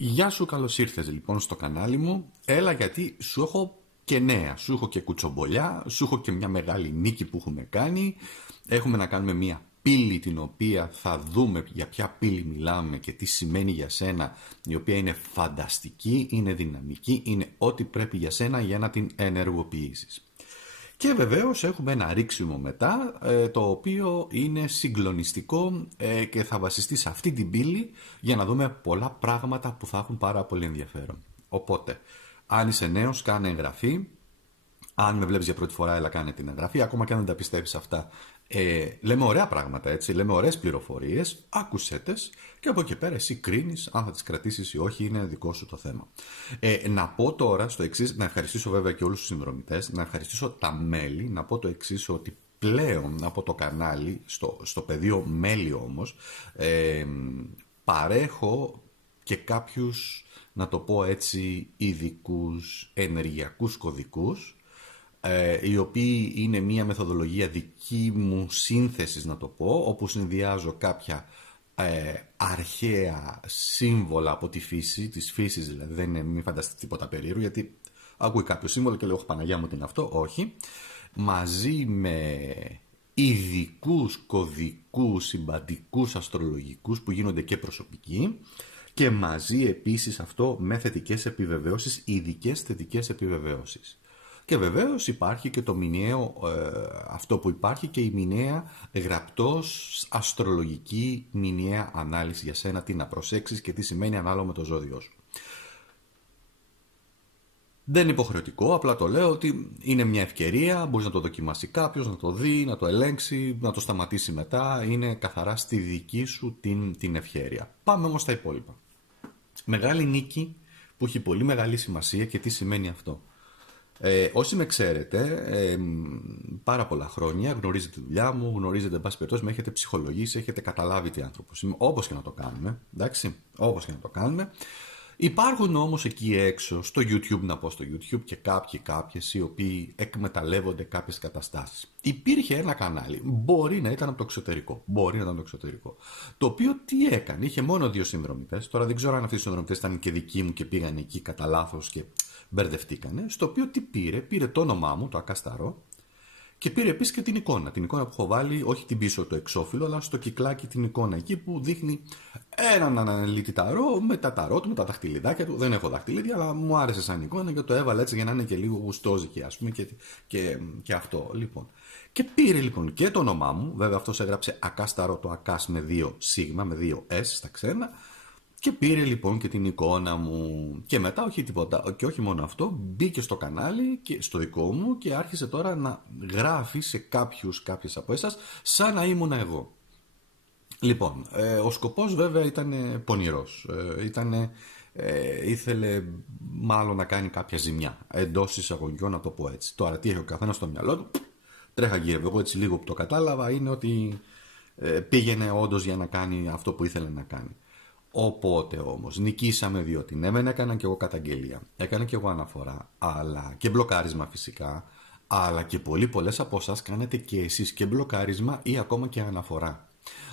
Γεια σου, καλώς ήρθες λοιπόν στο κανάλι μου. Έλα γιατί σου έχω και νέα, σου έχω και κουτσομπολιά, σου έχω και μια μεγάλη νίκη που έχουμε κάνει. Έχουμε να κάνουμε μια πύλη την οποία θα δούμε για ποια πύλη μιλάμε και τι σημαίνει για σένα, η οποία είναι φανταστική, είναι δυναμική, είναι ό,τι πρέπει για σένα για να την ενεργοποιήσεις. Και βεβαίως έχουμε ένα ρίξιμο μετά, το οποίο είναι συγκλονιστικό και θα βασιστεί σε αυτή την πύλη για να δούμε πολλά πράγματα που θα έχουν πάρα πολύ ενδιαφέρον. Οπότε, αν είσαι νέος, κάνε εγγραφή. Αν με βλέπεις για πρώτη φορά, έλα κάνε την εγγραφή. Ακόμα και αν δεν τα πιστεύεις αυτά, λέμε ωραία πράγματα, έτσι. Λέμε ωραίες πληροφορίες, άκουσέ τες και από εκεί πέρα εσύ κρίνεις αν θα τις κρατήσεις ή όχι, είναι δικό σου το θέμα. Να πω τώρα στο εξής, να ευχαριστήσω βέβαια και όλους τους συνδρομητές, να ευχαριστήσω τα μέλη, να πω το εξής, ότι πλέον από το κανάλι, στο πεδίο μέλη όμως, παρέχω και κάποιους, να το πω έτσι, ειδικούς ενεργειακούς κωδικούς, οι οποίοι είναι μια μεθοδολογία δική μου σύνθεσης, να το πω, όπου συνδυάζω κάποια αρχαία σύμβολα από τη φύση, της φύσης δηλαδή, δεν είναι, μην φανταστείτε τίποτα περίεργο, γιατί ακούει κάποιο σύμβολο και λέω Παναγιά μου τι είναι αυτό, όχι, μαζί με ειδικούς κωδικούς συμπαντικούς αστρολογικούς που γίνονται και προσωπικοί, και μαζί επίσης αυτό με θετικές επιβεβαιώσεις, ειδικές θετικές επιβεβαιώσεις. Και βεβαίως υπάρχει και το μηνιαίο, αυτό που υπάρχει και η μηνιαία γραπτός αστρολογική μηνιαία ανάλυση για σένα, τι να προσέξεις και τι σημαίνει ανάλογα με το ζώδιό σου. Δεν είναι υποχρεωτικό, απλά το λέω ότι είναι μια ευκαιρία, μπορείς να το δοκιμάσει κάποιος, να το δει, να το ελέγξει, να το σταματήσει μετά, είναι καθαρά στη δική σου την ευχέρεια. Πάμε όμως στα υπόλοιπα. Μεγάλη νίκη που έχει πολύ μεγάλη σημασία και τι σημαίνει αυτό. Όσοι με ξέρετε πάρα πολλά χρόνια, γνωρίζετε τη δουλειά μου, γνωρίζετε εν πάση περιπτώσει, με έχετε ψυχολογήσει, έχετε καταλάβει τι άνθρωπος είμαι, όπως και να το κάνουμε, εντάξει, όπως και να το κάνουμε. Υπάρχουν όμως εκεί έξω, στο YouTube, να πω στο YouTube, και κάποιες οι οποίοι εκμεταλλεύονται κάποιες καταστάσεις. Υπήρχε ένα κανάλι, μπορεί να ήταν από το εξωτερικό, το οποίο τι έκανε, είχε μόνο 2 συνδρομητές, τώρα δεν ξέρω αν αυτοί οι συνδρομητές ήταν και δικοί μου και πήγαν εκεί κατά λάθος και μπερδευτήκανε, στο οποίο τι πήρε το όνομά μου, το Ακάσταρο, και πήρε επίσης και την εικόνα που έχω βάλει, όχι την πίσω το εξώφυλλο, αλλά στο κυκλάκι την εικόνα εκεί που δείχνει έναν αναλύτη ταρό με τα ταρό του, με τα δαχτυλιδάκια του. Δεν έχω δαχτυλίδια, αλλά μου άρεσε σαν εικόνα και το έβαλα έτσι για να είναι και λίγο γουστόζικη, ας πούμε, και αυτό. Λοιπόν. Και πήρε λοιπόν και το όνομά μου, βέβαια αυτός έγραψε Ακάσταρο, το Ακάς με 2 σίγμα, με 2 S στα ξένα. Και πήρε λοιπόν και την εικόνα μου και μετά όχι τίποτα, και όχι μόνο αυτό, μπήκε στο κανάλι και στο δικό μου και άρχισε τώρα να γράφει σε κάποιες από εσάς σαν να ήμουν εγώ. Λοιπόν, ο σκοπός βέβαια ήταν πονηρός, ήθελε μάλλον να κάνει κάποια ζημιά, εντός εισαγωγικών να το πω έτσι. Τώρα τι έχει ο καθένας στο μυαλό του, τρέχα γύρω, εγώ έτσι λίγο που το κατάλαβα είναι ότι πήγαινε όντως για να κάνει αυτό που ήθελε να κάνει. Οπότε όμως νικήσαμε, διότι ναι μεν έκανα και εγώ καταγγελία, έκανα και εγώ αναφορά, αλλά και μπλοκάρισμα φυσικά, αλλά και πολλές από εσάς κάνετε και εσείς και μπλοκάρισμα ή ακόμα και αναφορά.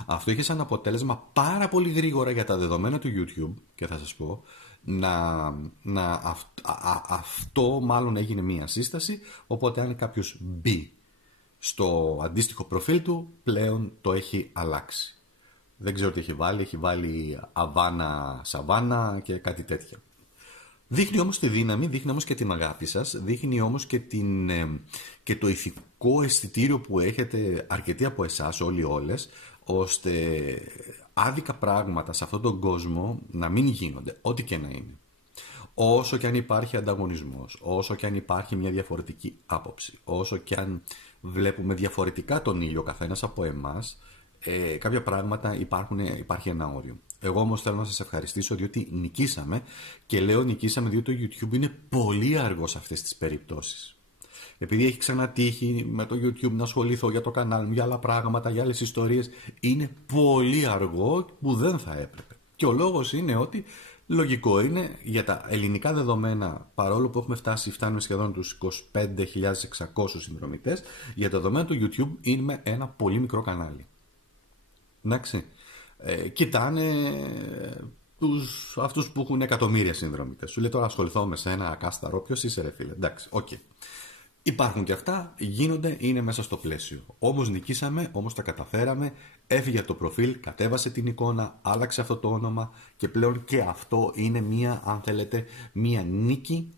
Αυτό είχε σαν αποτέλεσμα πάρα πολύ γρήγορα για τα δεδομένα του YouTube, και θα σας πω, αυτό μάλλον έγινε μία σύσταση, οπότε αν κάποιος μπει στο αντίστοιχο προφίλ του, πλέον το έχει αλλάξει. Δεν ξέρω τι έχει βάλει Αβάνα, Σαβάνα και κάτι τέτοια. Δείχνει όμως τη δύναμη, δείχνει όμως και την αγάπη σας, δείχνει όμως και το ηθικό αισθητήριο που έχετε αρκετοί από εσάς, όλοι όλες, ώστε άδικα πράγματα σε αυτόν τον κόσμο να μην γίνονται, ό,τι και να είναι. Όσο και αν υπάρχει ανταγωνισμός, όσο και αν υπάρχει μια διαφορετική άποψη, όσο και αν βλέπουμε διαφορετικά τον ήλιο καθένας από εμάς, κάποια πράγματα υπάρχει ένα όριο. Εγώ όμως θέλω να σας ευχαριστήσω διότι νικήσαμε, και λέω νικήσαμε διότι το YouTube είναι πολύ αργό σε αυτές τις περιπτώσεις. Επειδή έχει ξανατύχει με το YouTube να ασχοληθώ για το κανάλι μου, για άλλα πράγματα, για άλλες ιστορίες, είναι πολύ αργό που δεν θα έπρεπε. Και ο λόγος είναι ότι λογικό είναι για τα ελληνικά δεδομένα, παρόλο που φτάνουμε σχεδόν τους 25.600 συνδρομητές, για τα δεδομένα του YouTube είναι ένα πολύ μικρό κανάλι. Εντάξει. Κοιτάνε αυτούς που έχουν εκατομμύρια συνδρομητές. Σου λέει τώρα ασχοληθώ με σένα, κάσταρο, ποιος είσαι ρε φίλε. Εντάξει, οκ. Υπάρχουν και αυτά, γίνονται, είναι μέσα στο πλαίσιο. Όμως νικήσαμε, όμως τα καταφέραμε, έφυγε από το προφίλ, κατέβασε την εικόνα, άλλαξε αυτό το όνομα και πλέον και αυτό είναι μία, αν θέλετε, μία νίκη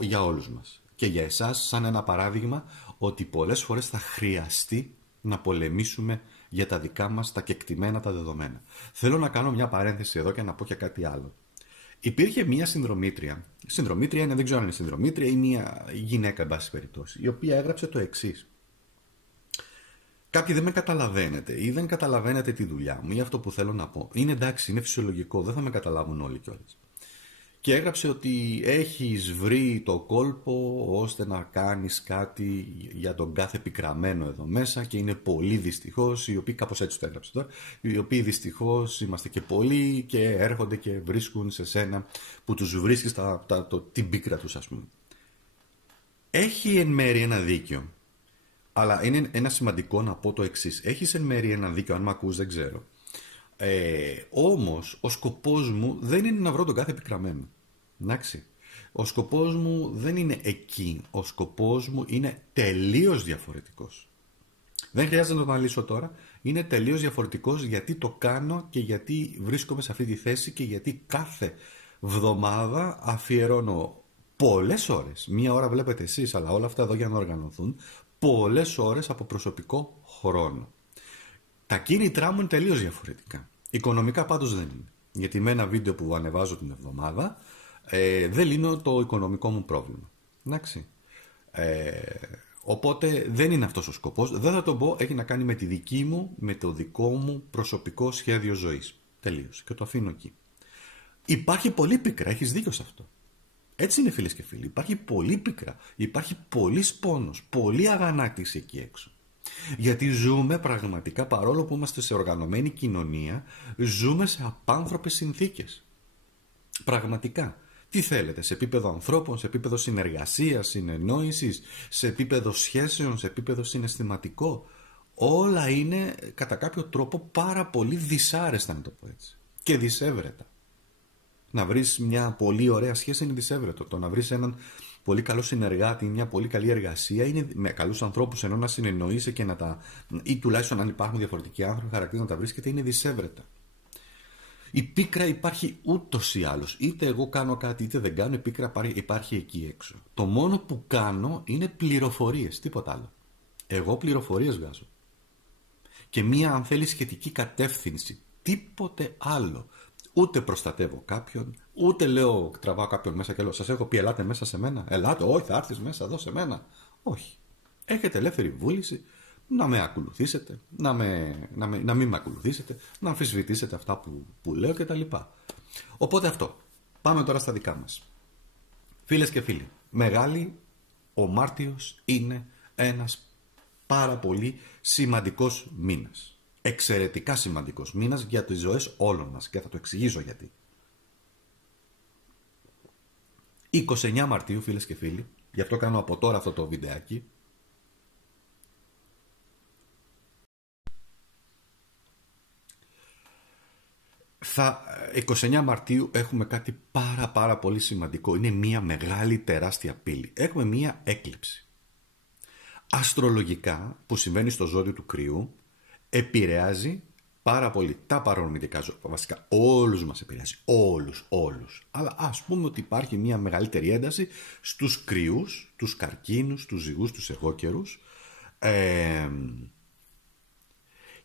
για όλους μας. Και για εσάς σαν ένα παράδειγμα ότι πολλές φορές θα χρειαστεί να πολεμήσουμε για τα δικά μας τα κεκτημένα τα δεδομένα. Θέλω να κάνω μια παρένθεση εδώ και να πω και κάτι άλλο. Υπήρχε μια συνδρομήτρια. Συνδρομήτρια είναι, δεν ξέρω αν είναι συνδρομήτρια ή μια γυναίκα, εν πάση περιπτώσει, η οποία έγραψε το εξής. Κάποιοι δεν με καταλαβαίνετε ή δεν καταλαβαίνετε τη δουλειά μου ή αυτό που θέλω να πω. Είναι εντάξει, είναι φυσιολογικό, δεν θα με καταλάβουν όλοι κιόλας. Και έγραψε ότι έχεις βρει το κόλπο ώστε να κάνεις κάτι για τον κάθε πικραμένο εδώ μέσα και είναι πολύ δυστυχώς, οι οποίοι κάπως έτσι το έγραψε τώρα, οι οποίοι δυστυχώς είμαστε και πολλοί και έρχονται και βρίσκουν σε σένα που τους βρίσκεις την πίκρα τους, ας πούμε. Έχει εν μέρει ένα δίκιο, αλλά είναι ένα σημαντικό να πω το εξής. Έχεις εν μέρει ένα δίκιο, αν μ' ακούς δεν ξέρω. Όμως ο σκοπός μου δεν είναι να βρω τον κάθε πικραμένο. Εντάξει. Ο σκοπός μου δεν είναι εκεί. Ο σκοπός μου είναι τελείως διαφορετικός. Δεν χρειάζεται να το αναλύσω τώρα. Είναι τελείως διαφορετικός γιατί το κάνω και γιατί βρίσκομαι σε αυτή τη θέση και γιατί κάθε βδομάδα αφιερώνω πολλές ώρες. Μία ώρα βλέπετε εσείς, αλλά όλα αυτά εδώ για να οργανωθούν. Πολλές ώρες από προσωπικό χρόνο. Τα κίνητρά μου είναι τελείως διαφορετικά. Οικονομικά πάντως δεν είναι. Γιατί με ένα βίντεο που ανεβάζω την εβδομάδα δεν λύνω το οικονομικό μου πρόβλημα. Εντάξει. Οπότε δεν είναι αυτός ο σκοπός. Δεν θα τον πω, έχει να κάνει με τη δική μου, με το δικό μου προσωπικό σχέδιο ζωής. Τελείως. Και το αφήνω εκεί. Υπάρχει πολύ πίκρα, έχεις δίκιο σε αυτό. Έτσι είναι φίλες και φίλοι. Υπάρχει πολύ πίκρα. Υπάρχει πολύς πόνος, πολλή αγανάκτηση εκεί έξω. Γιατί ζούμε πραγματικά, παρόλο που είμαστε σε οργανωμένη κοινωνία, ζούμε σε απάνθρωπες συνθήκες. Πραγματικά. Τι θέλετε, σε επίπεδο ανθρώπων, σε επίπεδο συνεργασίας, συνεννόησης, σε επίπεδο σχέσεων, σε επίπεδο συναισθηματικό. Όλα είναι κατά κάποιο τρόπο πάρα πολύ δυσάρεστα, να το πω έτσι. Και δυσέβρετα. Να βρεις μια πολύ ωραία σχέση είναι δυσέβρετο. Το να βρεις έναν πολύ καλό συνεργάτη, μια πολύ καλή εργασία, είναι με καλούς ανθρώπους ενώ να συνεννοείσαι και να τα. Ή τουλάχιστον αν υπάρχουν διαφορετικοί άνθρωποι, χαρακτήρες να τα βρίσκεται, είναι δυσέβρετα. Η πίκρα υπάρχει ούτως ή άλλως. Είτε εγώ κάνω κάτι είτε δεν κάνω, η πίκρα υπάρχει εκεί έξω. Το μόνο που κάνω είναι πληροφορίες, τίποτα άλλο. Εγώ πληροφορίες βγάζω. Και μία, αν θέλει, σχετική κατεύθυνση. Τίποτε άλλο. Ούτε προστατεύω κάποιον, ούτε λέω, τραβάω κάποιον μέσα και λέω, σας έχω πει ελάτε μέσα σε μένα. Ελάτε, όχι, θα έρθεις μέσα εδώ σε μένα. Όχι. Έχετε ελεύθερη βούληση να με ακολουθήσετε, να μην με ακολουθήσετε, να αμφισβητήσετε αυτά που λέω κτλ. Οπότε αυτό. Πάμε τώρα στα δικά μας. Φίλες και φίλοι, ο Μάρτιος είναι ένας πάρα πολύ σημαντικός μήνας. Εξαιρετικά σημαντικός μήνας για τις ζωές όλων μας και θα το εξηγήσω γιατί. 29 Μαρτίου, φίλες και φίλοι, γι' αυτό κάνω από τώρα αυτό το βιντεάκι. Θα 29 Μαρτίου έχουμε κάτι πάρα πολύ σημαντικό. Είναι μια μεγάλη τεράστια πύλη. Έχουμε μια έκλειψη. Αστρολογικά, που συμβαίνει στο ζώδιο του Κρυού, επηρεάζει πάρα πολύ τα παρορμητικά ζώα. Βασικά όλους μας επηρεάζει. Όλους. Αλλά ας πούμε ότι υπάρχει μια μεγαλύτερη ένταση στους Κρυούς, τους Καρκίνους, τους Ζυγούς, τους Αιγόκερους.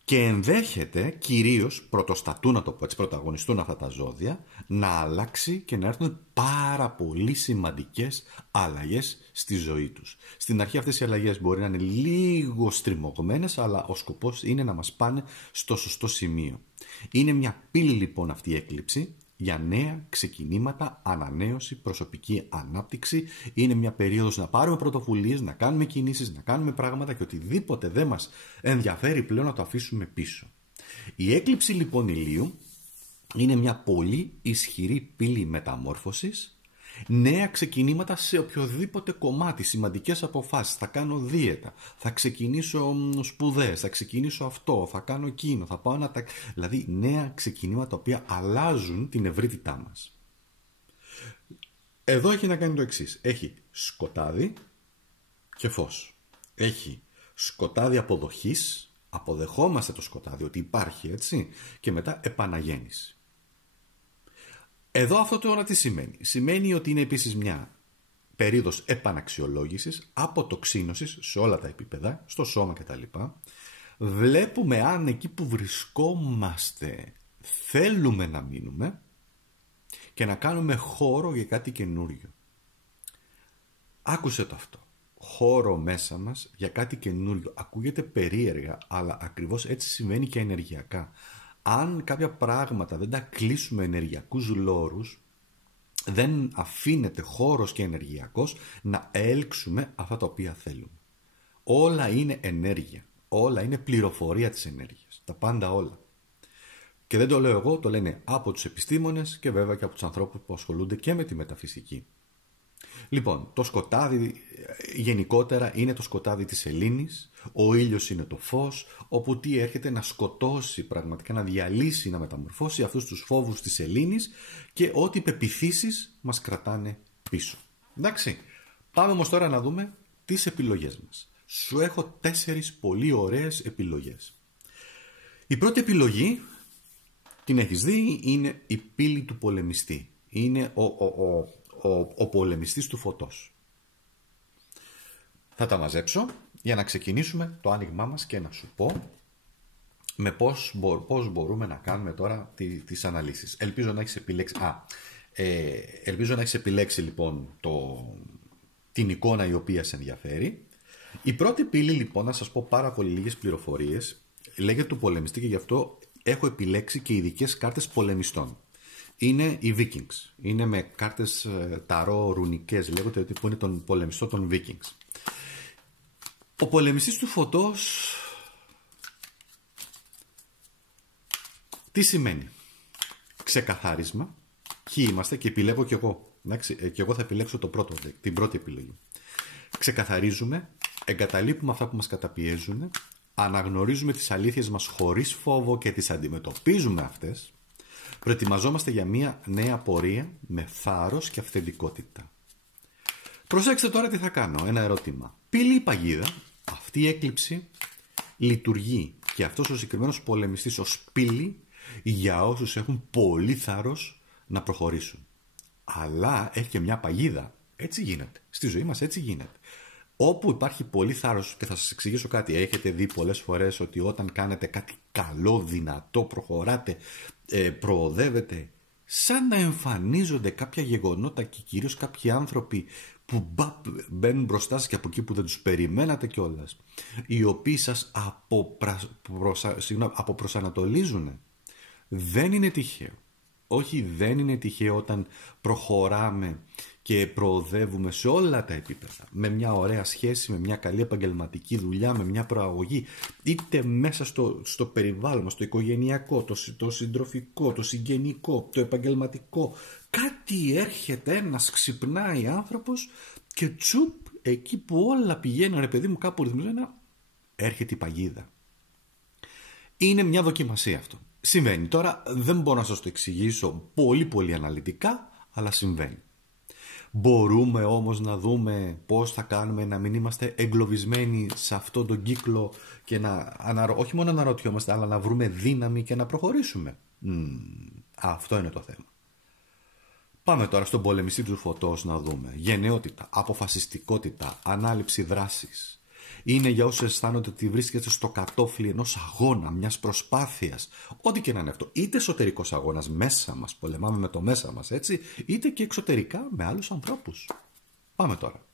Και ενδέχεται κυρίως πρωτοστατούν, να το πω έτσι, πρωταγωνιστούν αυτά τα ζώδια, να αλλάξει και να έρθουν πάρα πολύ σημαντικές αλλαγές στη ζωή τους. Στην αρχή αυτές οι αλλαγές μπορεί να είναι λίγο στριμωγμένες, αλλά ο σκοπός είναι να μας πάνε στο σωστό σημείο. Είναι μια πύλη λοιπόν αυτή η έκλειψη για νέα ξεκινήματα, ανανέωση, προσωπική ανάπτυξη. Είναι μια περίοδος να πάρουμε πρωτοβουλίες, να κάνουμε κινήσεις, να κάνουμε πράγματα και οτιδήποτε δεν μας ενδιαφέρει πλέον να το αφήσουμε πίσω. Η έκλειψη λοιπόν ηλίου είναι μια πολύ ισχυρή πύλη μεταμόρφωσης Νέα ξεκινήματα σε οποιοδήποτε κομμάτι, σημαντικές αποφάσεις. Θα κάνω δίαιτα, θα ξεκινήσω σπουδές, θα ξεκινήσω αυτό, θα κάνω εκείνο, θα πάω Δηλαδή νέα ξεκινήματα τα οποία αλλάζουν την ευρύτητά μας. Εδώ έχει να κάνει το εξής. Έχει σκοτάδι και φως. Έχει σκοτάδι αποδοχής, αποδεχόμαστε το σκοτάδι ότι υπάρχει, έτσι, και μετά επαναγέννηση. Εδώ αυτό τώρα τι σημαίνει? Σημαίνει ότι είναι επίσης μια περίοδος επαναξιολόγησης, αποτοξίνωσης σε όλα τα επίπεδα, στο σώμα κτλ. Βλέπουμε αν εκεί που βρισκόμαστε θέλουμε να μείνουμε και να κάνουμε χώρο για κάτι καινούριο. Άκουσε το αυτό. Χώρο μέσα μας για κάτι καινούριο. Ακούγεται περίεργα, αλλά ακριβώς έτσι συμβαίνει και ενεργειακά. Αν κάποια πράγματα δεν τα κλείσουμε ενεργειακούς λόρους, δεν αφήνεται χώρος και ενεργειακός να έλξουμε αυτά τα οποία θέλουμε. Όλα είναι ενέργεια. Όλα είναι πληροφορία της ενέργειας. Τα πάντα όλα. Και δεν το λέω εγώ, το λένε από τους επιστήμονες και βέβαια και από τους ανθρώπους που ασχολούνται και με τη μεταφυσική. Λοιπόν, το σκοτάδι γενικότερα είναι το σκοτάδι της σελήνης, ο ήλιος είναι το φως, όπου τι έρχεται να σκοτώσει πραγματικά, να διαλύσει, να μεταμορφώσει αυτούς τους φόβους της σελήνης και ό,τι πεποιθήσεις μας κρατάνε πίσω. Εντάξει, πάμε όμως τώρα να δούμε τις επιλογές μας. Σου έχω 4 πολύ ωραίες επιλογές. Η πρώτη επιλογή, την έχεις δει, είναι η πύλη του πολεμιστή. Είναι ο πολεμιστής του φωτός. Θα τα μαζέψω για να ξεκινήσουμε το άνοιγμά μας και να σου πω με πώς μπορούμε να κάνουμε τώρα τις αναλύσεις. Ελπίζω να έχεις επιλέξει, λοιπόν την εικόνα η οποία σε ενδιαφέρει. Η πρώτη πύλη λοιπόν, να σας πω πάρα πολύ λίγες πληροφορίες, λέγεται του πολεμιστή και γι' αυτό έχω επιλέξει και ειδικές κάρτες πολεμιστών. Είναι οι Vikings. Είναι με κάρτες ταρό ρουνικές, λέγονται ότι που είναι τον πολεμιστό των Vikings. Ο πολεμιστής του φωτός τι σημαίνει? Ξεκαθάρισμα. Ποιοι είμαστε και επιλέγω κι εγώ. Και εγώ θα επιλέξω την πρώτη επιλογή. Ξεκαθαρίζουμε, εγκαταλείπουμε αυτά που μας καταπιέζουν, αναγνωρίζουμε τις αλήθειες μας χωρίς φόβο και τις αντιμετωπίζουμε αυτές. Προετοιμαζόμαστε για μια νέα πορεία με θάρρος και αυθεντικότητα. Προσέξτε τώρα τι θα κάνω. Ένα ερώτημα. Πύλη ή παγίδα? Αυτή η έκλειψη λειτουργεί και αυτός ο συγκεκριμένος πολεμιστής ως πύλη για όσους έχουν πολύ θάρρος να προχωρήσουν. Αλλά έχει και μια παγίδα. Έτσι γίνεται. Στη ζωή μας έτσι γίνεται. Όπου υπάρχει πολύ θάρρος, και θα σας εξηγήσω κάτι, έχετε δει πολλές φορές ότι όταν κάνετε κάτι καλό, δυνατό, προχωράτε, προοδεύετε, σαν να εμφανίζονται κάποια γεγονότα και κυρίως κάποιοι άνθρωποι που μπαίνουν μπροστά σας και από εκεί που δεν τους περιμένατε κιόλας, οι οποίοι σας αποπροσανατολίζουν. Δεν είναι τυχαίο. Όχι, δεν είναι τυχαίο όταν προχωράμε και προοδεύουμε σε όλα τα επίπεδα. Με μια ωραία σχέση, με μια καλή επαγγελματική δουλειά, με μια προαγωγή. Είτε μέσα στο περιβάλλον μας, το οικογενειακό, το συντροφικό, το συγγενικό, το επαγγελματικό. Κάτι έρχεται, ένας ξυπνάει άνθρωπος και τσουπ, εκεί που όλα πηγαίνουν, ρε παιδί μου, κάπου ρυθμισμένα, έρχεται η παγίδα. Είναι μια δοκιμασία αυτό. Συμβαίνει. Τώρα δεν μπορώ να σας το εξηγήσω πολύ πολύ αναλυτικά, αλλά συμβαίνει. Μπορούμε όμως να δούμε πώς θα κάνουμε να μην είμαστε εγκλωβισμένοι σε αυτόν τον κύκλο και όχι μόνο να αναρωτιόμαστε, αλλά να βρούμε δύναμη και να προχωρήσουμε. Αυτό είναι το θέμα. Πάμε τώρα στον πολεμιστή του φωτός να δούμε. Γενναιότητα, αποφασιστικότητα, ανάληψη δράσης. Είναι για όσους αισθάνονται ότι βρίσκεται στο κατόφλι ενός αγώνα, μιας προσπάθειας. Ό,τι και να είναι αυτό. Είτε εσωτερικός αγώνας μέσα μας, πολεμάμε με το μέσα μας, έτσι, είτε και εξωτερικά με άλλους ανθρώπους. Πάμε τώρα.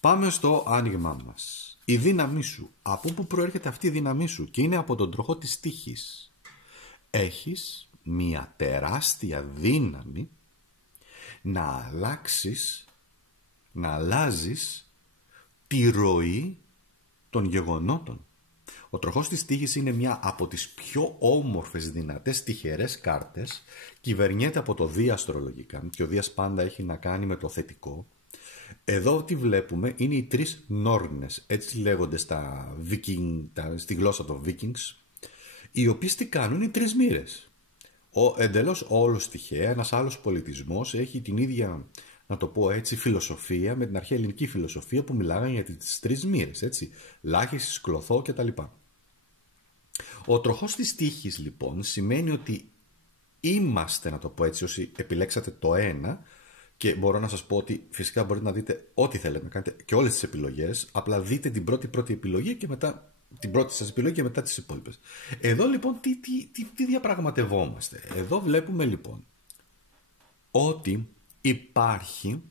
Πάμε στο άνοιγμά μας. Η δύναμή σου. Από πού προέρχεται αυτή η δύναμή σου? Και είναι από τον τροχό της τύχης. Έχεις μια τεράστια δύναμη να αλλάζεις τη ροή των γεγονότων. Ο τροχός της τύχης είναι μια από τις πιο όμορφες, δυνατές, τυχερές κάρτες. Κυβερνιέται από το Δία αστρολογικά και ο Δίας πάντα έχει να κάνει με το θετικό. Εδώ τι βλέπουμε είναι οι τρεις Νόρνες, έτσι λέγονται στη γλώσσα των Vikings, οι οποίες τι κάνουν, είναι οι τρεις μοίρες. Εντελώς όλος τυχαία, ένας άλλος πολιτισμός έχει την ίδια, να το πω έτσι, φιλοσοφία με την αρχαία ελληνική φιλοσοφία που μιλάγανε για τις τρεις μοίρες, έτσι, Λάχης, Κλωθό κτλ. Ο τροχός της τύχης λοιπόν σημαίνει ότι είμαστε, να το πω έτσι, όσοι επιλέξατε το ένα, και μπορώ να σας πω ότι φυσικά μπορείτε να δείτε ό,τι θέλετε να κάνετε και όλες τις επιλογές, απλά δείτε την πρώτη επιλογή και μετά την πρώτη σας επιλογή και μετά τις υπόλοιπες. Εδώ λοιπόν τι διαπραγματευόμαστε. Εδώ βλέπουμε λοιπόν ότι υπάρχει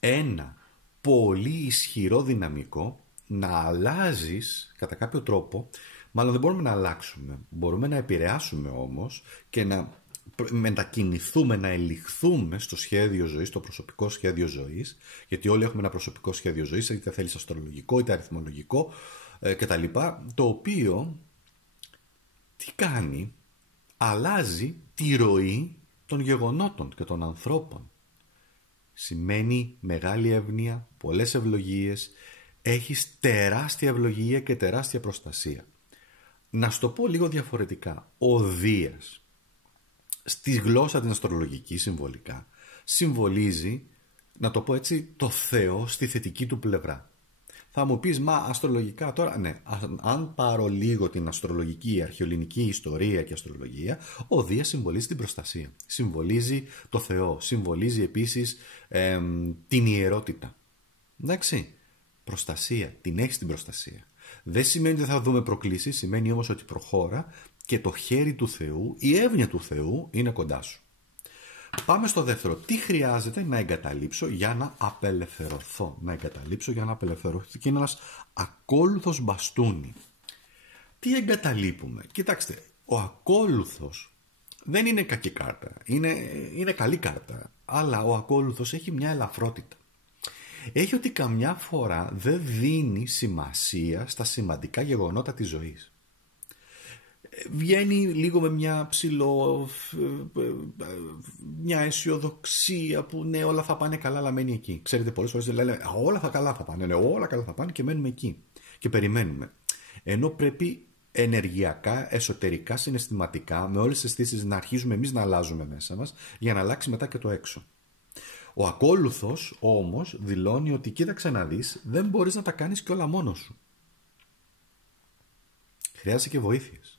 ένα πολύ ισχυρό δυναμικό να αλλάζεις κατά κάποιο τρόπο. Μάλλον δεν μπορούμε να αλλάξουμε, μπορούμε να επηρεάσουμε όμως και να μετακινηθούμε, να ελιχθούμε στο σχέδιο ζωής, στο προσωπικό σχέδιο ζωής, γιατί όλοι έχουμε ένα προσωπικό σχέδιο ζωής, είτε θέλεις αστρολογικό είτε αριθμολογικό κτλ. Το οποίο τι κάνει, αλλάζει τη ροή των γεγονότων και των ανθρώπων. Σημαίνει μεγάλη εύνοια, πολλές ευλογίες, έχεις τεράστια ευλογία και τεράστια προστασία. Να σου το πω λίγο διαφορετικά. Ο Δίας, στη γλώσσα την αστρολογική συμβολικά, συμβολίζει, να το πω έτσι, το Θεό στη θετική του πλευρά. Θα μου πεις, μα αστρολογικά τώρα, ναι, αν πάρω λίγο την αστρολογική, αρχαιοελληνική ιστορία και αστρολογία, ο Δίας συμβολίζει την προστασία, συμβολίζει το Θεό, συμβολίζει επίσης την ιερότητα. Εντάξει, προστασία, την έχεις την προστασία. Δεν σημαίνει ότι θα δούμε προκλήσεις, σημαίνει όμως ότι προχώρα και το χέρι του Θεού, η εύνοια του Θεού είναι κοντά σου. Πάμε στο δεύτερο. Τι χρειάζεται να εγκαταλείψω για να απελευθερωθώ. Να εγκαταλείψω για να απελευθερωθώ. Και είναι ένας ακόλουθος μπαστούνι. Τι εγκαταλείπουμε. Κοιτάξτε, ο ακόλουθος δεν είναι κακή κάρτα. Είναι καλή κάρτα. Αλλά ο ακόλουθος έχει μια ελαφρότητα. Έχει ότι καμιά φορά δεν δίνει σημασία στα σημαντικά γεγονότα της ζωής. Βγαίνει λίγο με μια αισιοδοξία που ναι, όλα θα πάνε καλά, αλλά μένει εκεί. Ξέρετε, πολλές φορές λένε όλα καλά θα πάνε, ναι, όλα καλά θα πάνε και μένουμε εκεί και περιμένουμε. Ενώ πρέπει ενεργειακά, εσωτερικά, συναισθηματικά, με όλες τις αισθήσεις να αρχίζουμε εμείς να αλλάζουμε μέσα μας για να αλλάξει μετά και το έξω. Ο ακόλουθος όμως δηλώνει ότι κοίταξε να δεις, δεν μπορείς να τα κάνεις και όλα μόνος σου. Χρειάζεται και βοήθειες.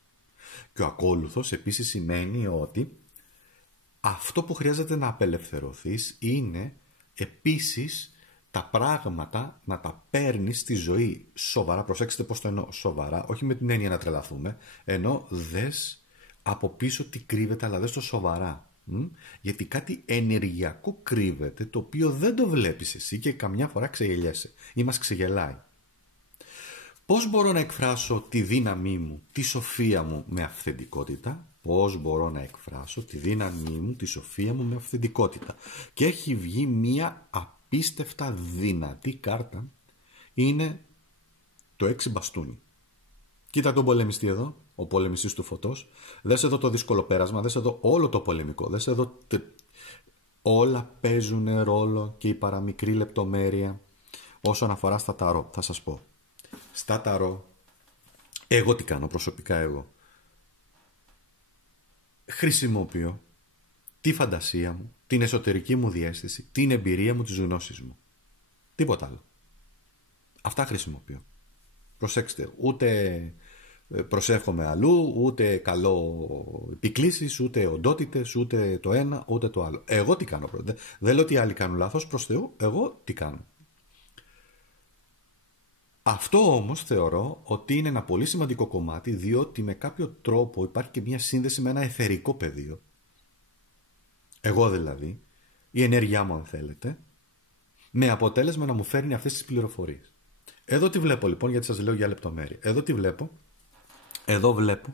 Και ο ακόλουθος επίσης σημαίνει ότι αυτό που χρειάζεται να απελευθερωθείς είναι επίσης τα πράγματα να τα παίρνεις στη ζωή σοβαρά. Προσέξτε πώς το εννοώ σοβαρά, όχι με την έννοια να τρελαθούμε, ενώ δες από πίσω τι κρύβεται, αλλά δες το σοβαρά. Γιατί κάτι ενεργειακό κρύβεται, το οποίο δεν το βλέπεις εσύ και καμιά φορά ξεγελιέσαι ή μας ξεγελάει. Πώς μπορώ να εκφράσω τη δύναμή μου, τη σοφία μου με αυθεντικότητα? Πώς μπορώ να εκφράσω τη δύναμή μου, τη σοφία μου με αυθεντικότητα? Και έχει βγει μία απίστευτα δυνατή κάρτα. Είναι το 6 μπαστούνι. Κοίτα τον πολεμιστή εδώ, ο πολεμιστής του φωτός. Δες εδώ το δύσκολο πέρασμα, δες εδώ όλο το πολεμικό, δες εδώ όλα παίζουν ρόλο και η παραμικρή λεπτομέρεια όσον αφορά στα ταρό. Θα σας πω. Στα ταρό, εγώ τι κάνω προσωπικά εγώ? Χρησιμοποιώ τη φαντασία μου, την εσωτερική μου διαίσθηση, την εμπειρία μου, τις γνώσεις μου. Τίποτα άλλο. Αυτά χρησιμοποιώ. Προσέξτε, ούτε προσεύχομαι αλλού, ούτε καλό επικλήσεις, ούτε οντότητες, ούτε το ένα, ούτε το άλλο. Εγώ τι κάνω? Δεν λέω ότι οι άλλοι κάνουν λάθος, προς Θεού, εγώ τι κάνω? Αυτό όμως θεωρώ ότι είναι ένα πολύ σημαντικό κομμάτι, διότι με κάποιο τρόπο υπάρχει και μια σύνδεση με ένα αιθερικό πεδίο. Εγώ δηλαδή, η ενέργειά μου αν θέλετε, με αποτέλεσμα να μου φέρνει αυτές τις πληροφορίες. Εδώ τι βλέπω λοιπόν, γιατί σας λέω για λεπτομέρεια. Εδώ τι βλέπω? Εδώ βλέπω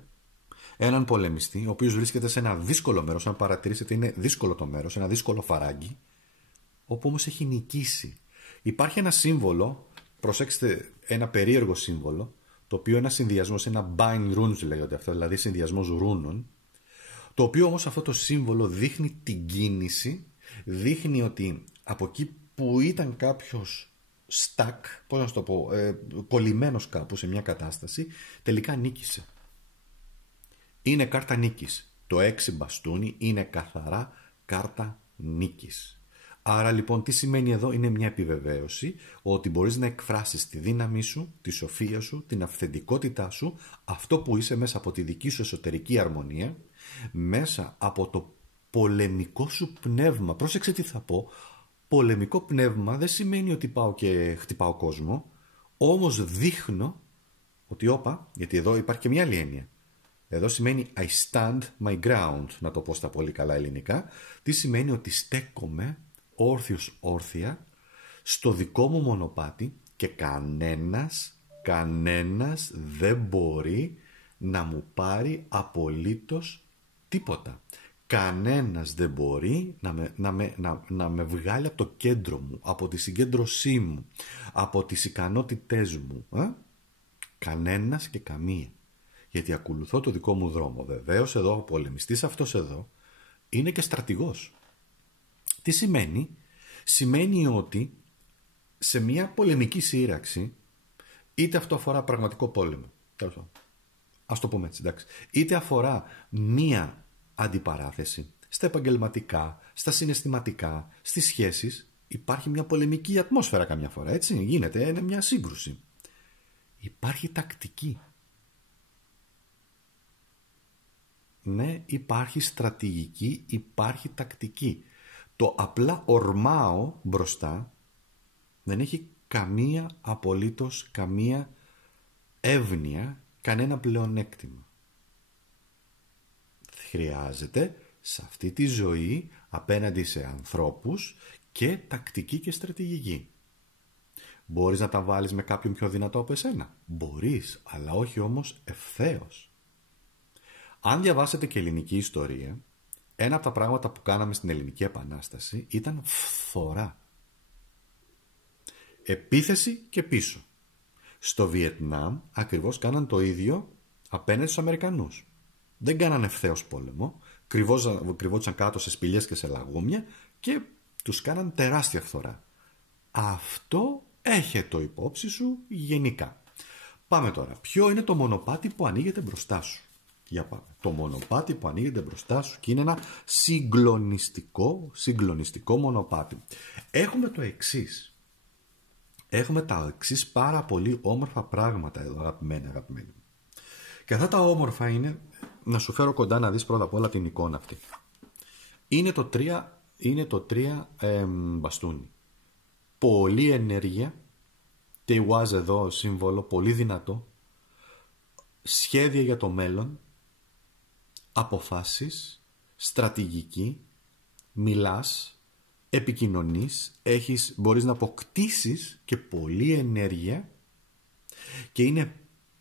έναν πολεμιστή, ο οποίος βρίσκεται σε ένα δύσκολο μέρος, αν παρατηρήσετε είναι δύσκολο το μέρος, ένα δύσκολο φαράγγι, όπου όμως έχει νικήσει. Υπάρχει ένα σύμβολο, προσέξτε, ένα περίεργο σύμβολο, το οποίο είναι ένα συνδυασμός, ένα bind runes λέγονται αυτά, δηλαδή συνδυασμός ρούνων, το οποίο όμως αυτό το σύμβολο δείχνει την κίνηση, δείχνει ότι από εκεί που ήταν κάποιος stuck, πώς να το πω, κολλημένος κάπου σε μια κατάσταση, τελικά νίκησε. Είναι κάρτα νίκης. Το 6 μπαστούνι είναι καθαρά κάρτα νίκης. Άρα λοιπόν τι σημαίνει εδώ? Είναι μια επιβεβαίωση ότι μπορείς να εκφράσεις τη δύναμή σου, τη σοφία σου, την αυθεντικότητά σου, αυτό που είσαι μέσα από τη δική σου εσωτερική αρμονία, μέσα από το πολεμικό σου πνεύμα. Πρόσεξε τι θα πω. Πολεμικό πνεύμα δεν σημαίνει ότι πάω και χτυπάω κόσμο, όμως δείχνω ότι όπα, γιατί εδώ υπάρχει και μια άλλη έννοια. Εδώ σημαίνει I stand my ground, να το πω στα πολύ καλά ελληνικά. Τι σημαίνει? Ότι στέκομαι όρθιος όρθια στο δικό μου μονοπάτι και κανένας δεν μπορεί να μου πάρει απολύτως τίποτα. Κανένας δεν μπορεί να με βγάλει από το κέντρο μου, από τη συγκέντρωσή μου, από τις ικανότητές μου. Κανένας και καμία. Γιατί ακολουθώ το δικό μου δρόμο. Βεβαίως εδώ ο πολεμιστής αυτός εδώ είναι και στρατηγός. Τι σημαίνει? Σημαίνει ότι σε μια πολεμική σύραξη, είτε αυτό αφορά πραγματικό πόλεμο, ας το πούμε έτσι, εντάξει, είτε αφορά μια αντιπαράθεση στα επαγγελματικά, στα συναισθηματικά, στις σχέσεις, υπάρχει μια πολεμική ατμόσφαιρα καμιά φορά, έτσι, γίνεται, είναι μια σύγκρουση. Υπάρχει τακτική. Ναι, υπάρχει στρατηγική, υπάρχει τακτική. Το απλά ορμάω μπροστά δεν έχει απολύτως καμία εύνοια, κανένα πλεονέκτημα. Χρειάζεται σε αυτή τη ζωή απέναντι σε ανθρώπους και τακτική και στρατηγική. Μπορείς να τα βάλεις με κάποιον πιο δυνατό από εσένα? Μπορείς, αλλά όχι όμως ευθέως. Αν διαβάσετε και ελληνική ιστορία, ένα από τα πράγματα που κάναμε στην Ελληνική Επανάσταση ήταν φθορά. Επίθεση και πίσω. Στο Βιετνάμ ακριβώς κάναν το ίδιο απέναντι στους Αμερικανούς. Δεν κάναν ευθέως πόλεμο, κρυβόντουσαν κάτω σε σπηλιές και σε λαγούμια και τους κάναν τεράστια φθορά. Αυτό έχει το υπόψη σου γενικά. Πάμε τώρα. Ποιο είναι το μονοπάτι που ανοίγεται μπροστά σου? Για πάμε. Το μονοπάτι που ανοίγεται μπροστά σου και είναι ένα συγκλονιστικό μονοπάτι. Έχουμε το εξής. Έχουμε τα εξής πάρα πολύ όμορφα πράγματα εδώ, αγαπημένοι. Και αυτά τα όμορφα είναι, να σου φέρω κοντά να δεις πρώτα απ' όλα την εικόνα αυτή. Είναι το 3 μπαστούνι. Πολύ ενέργεια, τεουάζ εδώ σύμβολο, πολύ δυνατό, σχέδια για το μέλλον, αποφάσεις, στρατηγική, μιλάς, επικοινωνείς, μπορείς να αποκτήσεις και πολλή ενέργεια και είναι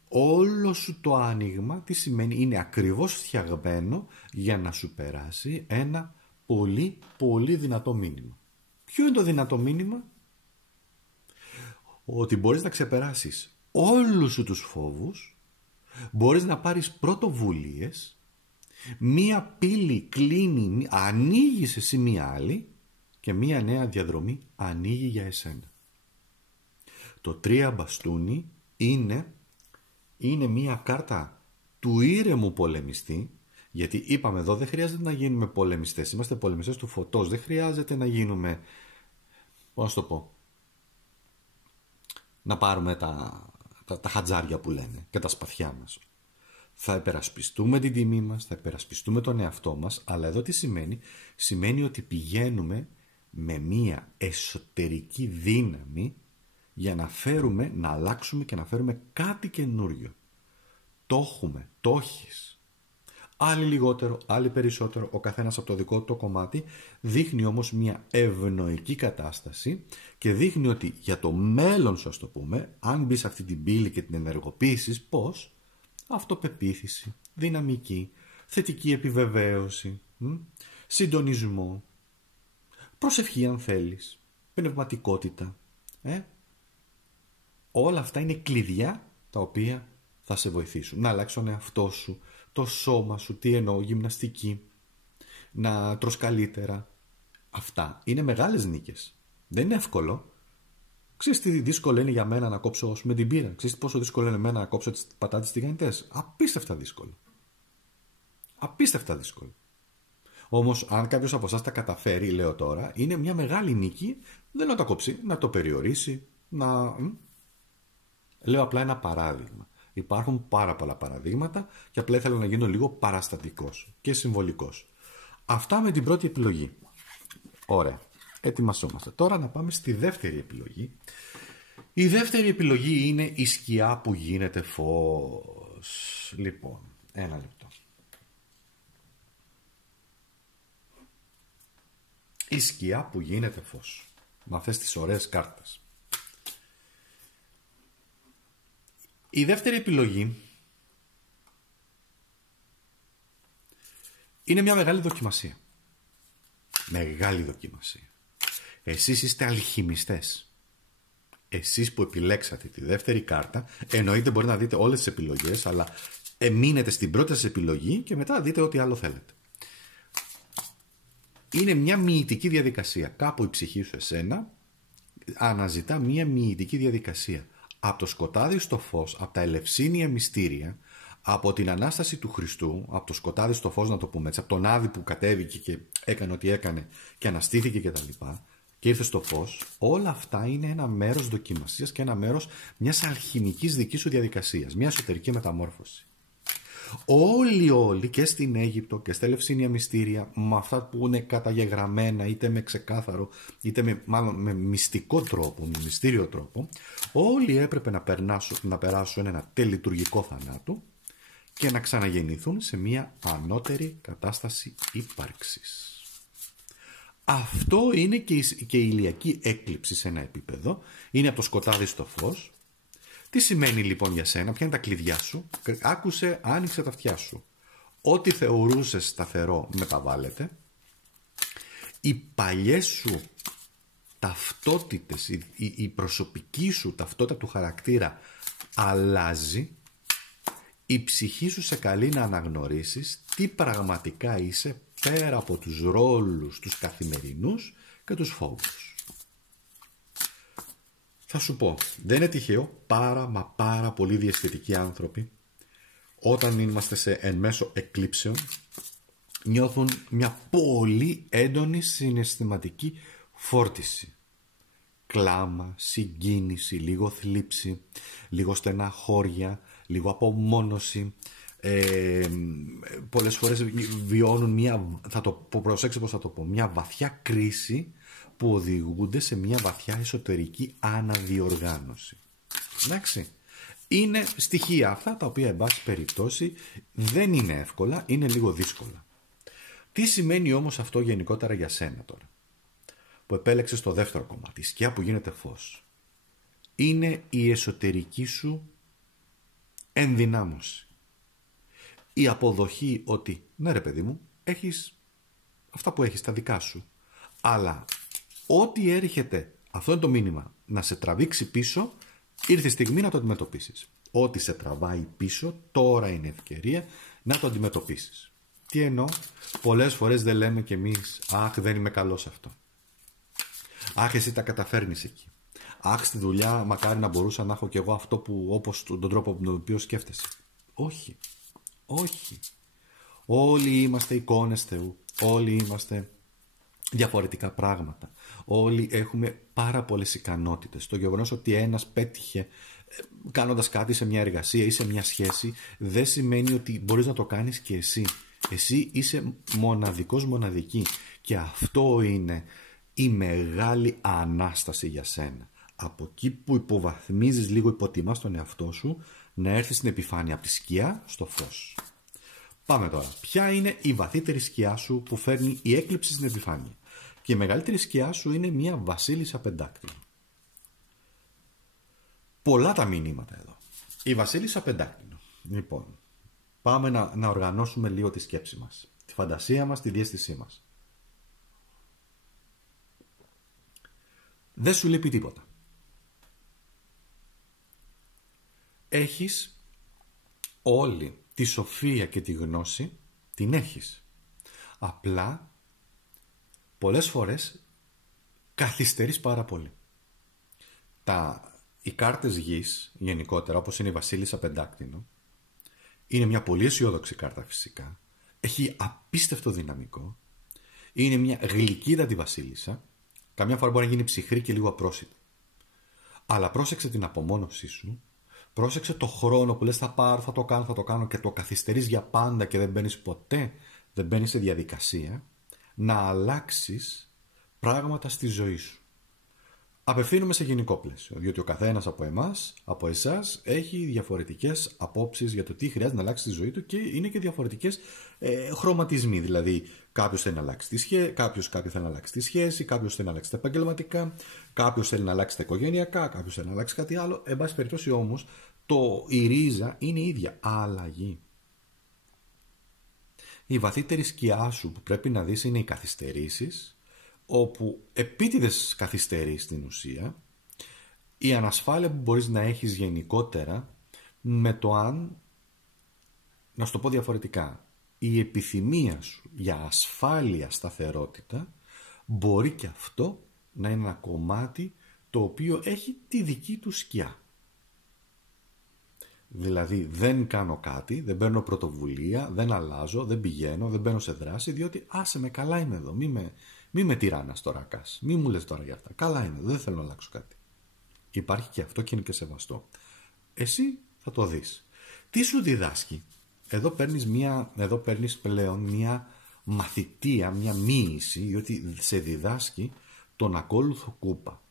όλο σου το άνοιγμα, τι σημαίνει? Είναι ακριβώς φτιαγμένο για να σου περάσει ένα πολύ πολύ δυνατό μήνυμα. Ποιο είναι το δυνατό μήνυμα? Ότι μπορείς να ξεπεράσεις όλους σου τους φόβους, μπορείς να πάρεις πρωτοβουλίες, μία πύλη κλείνει, ανοίγει εσύ μία άλλη και μία νέα διαδρομή ανοίγει για εσένα. Το 3 μπαστούνι είναι μία κάρτα του ήρεμου πολεμιστή, γιατί είπαμε εδώ δεν χρειάζεται να γίνουμε πολεμιστές, είμαστε πολεμιστές του φωτός, δεν χρειάζεται να γίνουμε, πώς το πω, να πάρουμε τα χατζάρια που λένε και τα σπαθιά μας. Θα υπερασπιστούμε την τιμή μας, θα υπερασπιστούμε τον εαυτό μας, αλλά εδώ τι σημαίνει? Σημαίνει ότι πηγαίνουμε με μία εσωτερική δύναμη για να αλλάξουμε και να φέρουμε κάτι καινούριο. Το έχουμε, το έχεις. Άλλοι λιγότερο, άλλοι περισσότερο, ο καθένας από το δικό του το κομμάτι, δείχνει όμως μια ευνοϊκή κατάσταση και δείχνει ότι για το μέλλον σου, ας το πούμε, αν μπεις σε αυτή την πύλη και την ενεργοποίησης, πώς? Αυτοπεποίθηση, δυναμική, θετική επιβεβαίωση, συντονισμό, προσευχή αν θέλεις, πνευματικότητα. Όλα αυτά είναι κλειδιά τα οποία θα σε βοηθήσουν. Να αλλάξεις τον εαυτό σου, το σώμα σου, τι εννοώ, γυμναστική, να τρως καλύτερα. Αυτά είναι μεγάλες νίκες. Δεν είναι εύκολο. Ξέρεις τι δύσκολο είναι για μένα να κόψω με την πύρα? Ξέρεις πόσο δύσκολο είναι εμένα να κόψω τις πατάτες τηγανιτές? Απίστευτα δύσκολο. Απίστευτα δύσκολο. Όμως, αν κάποιος από εσάς τα καταφέρει, λέω τώρα, είναι μια μεγάλη νίκη. Δεν να το κόψει, να το περιορίσει, να. Λέω απλά ένα παράδειγμα. Υπάρχουν πάρα πολλά παραδείγματα και απλά ήθελα να γίνω λίγο παραστατικός και συμβολικός. Αυτά με την πρώτη επιλογή. Ωραία. Ετοιμασόμαστε. Τώρα να πάμε στη δεύτερη επιλογή. Η δεύτερη επιλογή είναι η σκιά που γίνεται φως. Λοιπόν, ένα λεπτό. Η σκιά που γίνεται φως. Με αυτές τις ωραίες κάρτες. Η δεύτερη επιλογή είναι μια μεγάλη δοκιμασία. Μεγάλη δοκιμασία. Εσείς είστε αλχημιστές. Εσείς που επιλέξατε τη δεύτερη κάρτα, εννοείται μπορεί να δείτε όλες τις επιλογές, αλλά μείνετε στην πρώτη σας επιλογή και μετά δείτε ό,τι άλλο θέλετε. Είναι μια μυητική διαδικασία. Κάπου η ψυχή σου εσένα αναζητά μια μυητική διαδικασία. Από το σκοτάδι στο φως, από τα ελευσίνια μυστήρια, από την Ανάσταση του Χριστού, από το σκοτάδι στο φως να το πούμε έτσι, από τον Άδη που κατέβηκε και έκανε ό,τι έκανε και αναστήθηκε κτλ. Και ήρθε στο φως, όλα αυτά είναι ένα μέρος δοκιμασίας και ένα μέρος μιας αλχημικής δικής σου διαδικασίας, μια εσωτερική μεταμόρφωση. Όλοι και στην Αίγυπτο και στα ελευσίνια μυστήρια, με αυτά που είναι καταγεγραμμένα είτε με ξεκάθαρο είτε με μυστικό τρόπο, με μυστήριο τρόπο, όλοι έπρεπε να περάσουν ένα τελειτουργικό θανάτου και να ξαναγεννηθούν σε μια ανώτερη κατάσταση ύπαρξης. Αυτό είναι και η ηλιακή έκλειψη σε ένα επίπεδο, είναι από το σκοτάδι στο φως. Τι σημαίνει λοιπόν για σένα, ποια είναι τα κλειδιά σου? Άκουσε, άνοιξε τα αυτιά σου. Ό,τι θεωρούσες σταθερό μεταβάλλεται. Οι παλιές σου ταυτότητες, η προσωπική σου ταυτότητα του χαρακτήρα αλλάζει. Η ψυχή σου σε καλεί να αναγνωρίσεις τι πραγματικά είσαι πέρα από τους ρόλους, τους καθημερινούς και τους φόβους. Θα σου πω, δεν είναι τυχαίο, πάρα πολύ διαισθητικοί άνθρωποι, όταν είμαστε εν μέσω εκλήψεων, νιώθουν μια πολύ έντονη συναισθηματική φόρτιση. Κλάμα, συγκίνηση, λίγο θλίψη, λίγο στεναχώρια, λίγο απομόνωση. Πολλές φορές βιώνουν μια βαθιά κρίση που οδηγούνται σε μια βαθιά εσωτερική αναδιοργάνωση. Εντάξει. Είναι στοιχεία αυτά τα οποία εν πάση περιπτώσει δεν είναι εύκολα, είναι λίγο δύσκολα. Τι σημαίνει όμως αυτό γενικότερα για σένα τώρα, που επέλεξες το δεύτερο κομμάτι, η σκιά που γίνεται φως? Είναι η εσωτερική σου ενδυνάμωση. Η αποδοχή ότι ναι ρε παιδί μου, έχεις αυτά που έχεις τα δικά σου, αλλά ό,τι έρχεται, αυτό είναι το μήνυμα, να σε τραβήξει πίσω, ήρθε η στιγμή να το αντιμετωπίσεις. Ό,τι σε τραβάει πίσω, τώρα είναι ευκαιρία να το αντιμετωπίσεις. Τι εννοώ? Πολλές φορές δεν λέμε κι εμείς, αχ δεν είμαι καλός σε αυτό. Αχ εσύ τα καταφέρνεις εκεί. Αχ στη δουλειά μακάρι να μπορούσα να έχω κι εγώ αυτό που, όπως τον τρόπο με τον οποίο σκέφτεσαι. Όχι. Όχι. Όλοι είμαστε εικόνες Θεού. Όλοι είμαστε διαφορετικά πράγματα. Όλοι έχουμε πάρα πολλές ικανότητες. Το γεγονός ότι ένας πέτυχε κάνοντας κάτι σε μια εργασία ή σε μια σχέση δεν σημαίνει ότι μπορείς να το κάνεις και εσύ. Εσύ είσαι μοναδικός, μοναδική. Και αυτό είναι η μεγάλη ανάσταση για σένα. Από εκεί που υποβαθμίζεις λίγο, υποτιμάς τον εαυτό σου, να έρθεις στην επιφάνεια, από τη σκιά στο φως. Πάμε τώρα. Ποια είναι η βαθύτερη σκιά σου που φέρνει η έκλειψη στην επιφάνεια? Και η μεγαλύτερη σκιά σου είναι μια βασίλισσα πεντάκτυλο. Πολλά τα μηνύματα εδώ. Η βασίλισσα πεντάκτυλο. Λοιπόν, πάμε να οργανώσουμε λίγο τη σκέψη μας, τη φαντασία μας, τη διαίσθησή μας. Δεν σου λείπει τίποτα. Έχεις όλη τη σοφία και τη γνώση την έχεις. Απλά πολλές φορές καθυστερείς πάρα πολύ. Οι κάρτες γης γενικότερα, όπως είναι η Βασίλισσα Πεντάκτηνο, είναι μια πολύ αισιόδοξη κάρτα φυσικά. Έχει απίστευτο δυναμικό. Είναι μια γλυκύτατη βασίλισσα. Καμιά φορά μπορεί να γίνει ψυχρή και λίγο απρόσιτη. Αλλά πρόσεξε την απομόνωσή σου. Πρόσεξε το χρόνο που λες θα πάρω, θα το κάνω και το καθυστερείς για πάντα και δεν μπαίνεις ποτέ, δεν μπαίνεις σε διαδικασία να αλλάξεις πράγματα στη ζωή σου. Απευθύνομαι σε γενικό πλαίσιο, διότι ο καθένας από εμάς, από εσάς, έχει διαφορετικές απόψεις για το τι χρειάζεται να αλλάξει στη ζωή του και είναι και διαφορετικές χρωματισμοί. Δηλαδή, κάποιος θέλει να αλλάξει τη σχέση, κάποιος θέλει να αλλάξει τη σχέση, κάποιος θέλει να αλλάξει τα επαγγελματικά, κάποιος θέλει να αλλάξει τα οικογενειακά, κάποιος θέλει να αλλάξει κάτι άλλο. Εν πάση περιπτώσει όμως, η ρίζα είναι η ίδια. Αλλαγή. Η βαθύτερη σκιά σου που πρέπει να δεις είναι οι καθυστερήσεις, όπου επίτηδες καθυστερείς στην ουσία, η ανασφάλεια που μπορείς να έχεις γενικότερα με το αν, να σου το πω διαφορετικά, η επιθυμία σου για ασφάλεια, σταθερότητα, μπορεί και αυτό να είναι ένα κομμάτι το οποίο έχει τη δική του σκιά. Δηλαδή δεν κάνω κάτι, δεν παίρνω πρωτοβουλία, δεν αλλάζω, δεν πηγαίνω, δεν μπαίνω σε δράση, διότι άσε με, καλά είμαι εδώ, μη με τυράννας τώρα κας, μη μου λες τώρα για αυτά, καλά είμαι εδώ, δεν θέλω να αλλάξω κάτι. Υπάρχει και αυτό και είναι και σεβαστό. Εσύ θα το δεις. Τι σου διδάσκει? Εδώ παίρνεις πλέον μια μαθητεία, μια μοίηση, διότι σε διδάσκει τον ακόλουθο κούπα.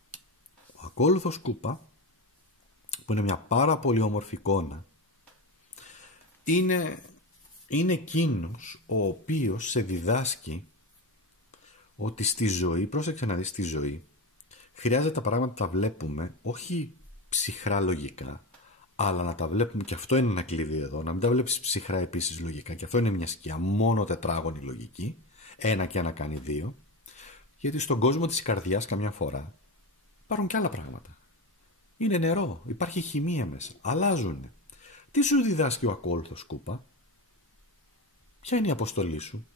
Ο ακόλουθος κούπα, που είναι μια πάρα πολύ όμορφη εικόνα, είναι εκείνος ο οποίος σε διδάσκει ότι στη ζωή, πρόσεξε να δεις, στη ζωή χρειάζεται τα πράγματα να τα βλέπουμε όχι ψυχρά λογικά, αλλά να τα βλέπουμε, και αυτό είναι ένα κλειδί εδώ, να μην τα βλέπεις ψυχρά επίσης λογικά, και αυτό είναι μια σκιά, μόνο τετράγωνη λογική, ένα και ένα κάνει δύο, γιατί στον κόσμο της καρδιάς καμιά φορά υπάρχουν και άλλα πράγματα. Είναι νερό, υπάρχει χημεία μέσα, αλλάζουν. Τι σου διδάσκει ο ακόλουθος κούπα? Ποια είναι η αποστολή σου?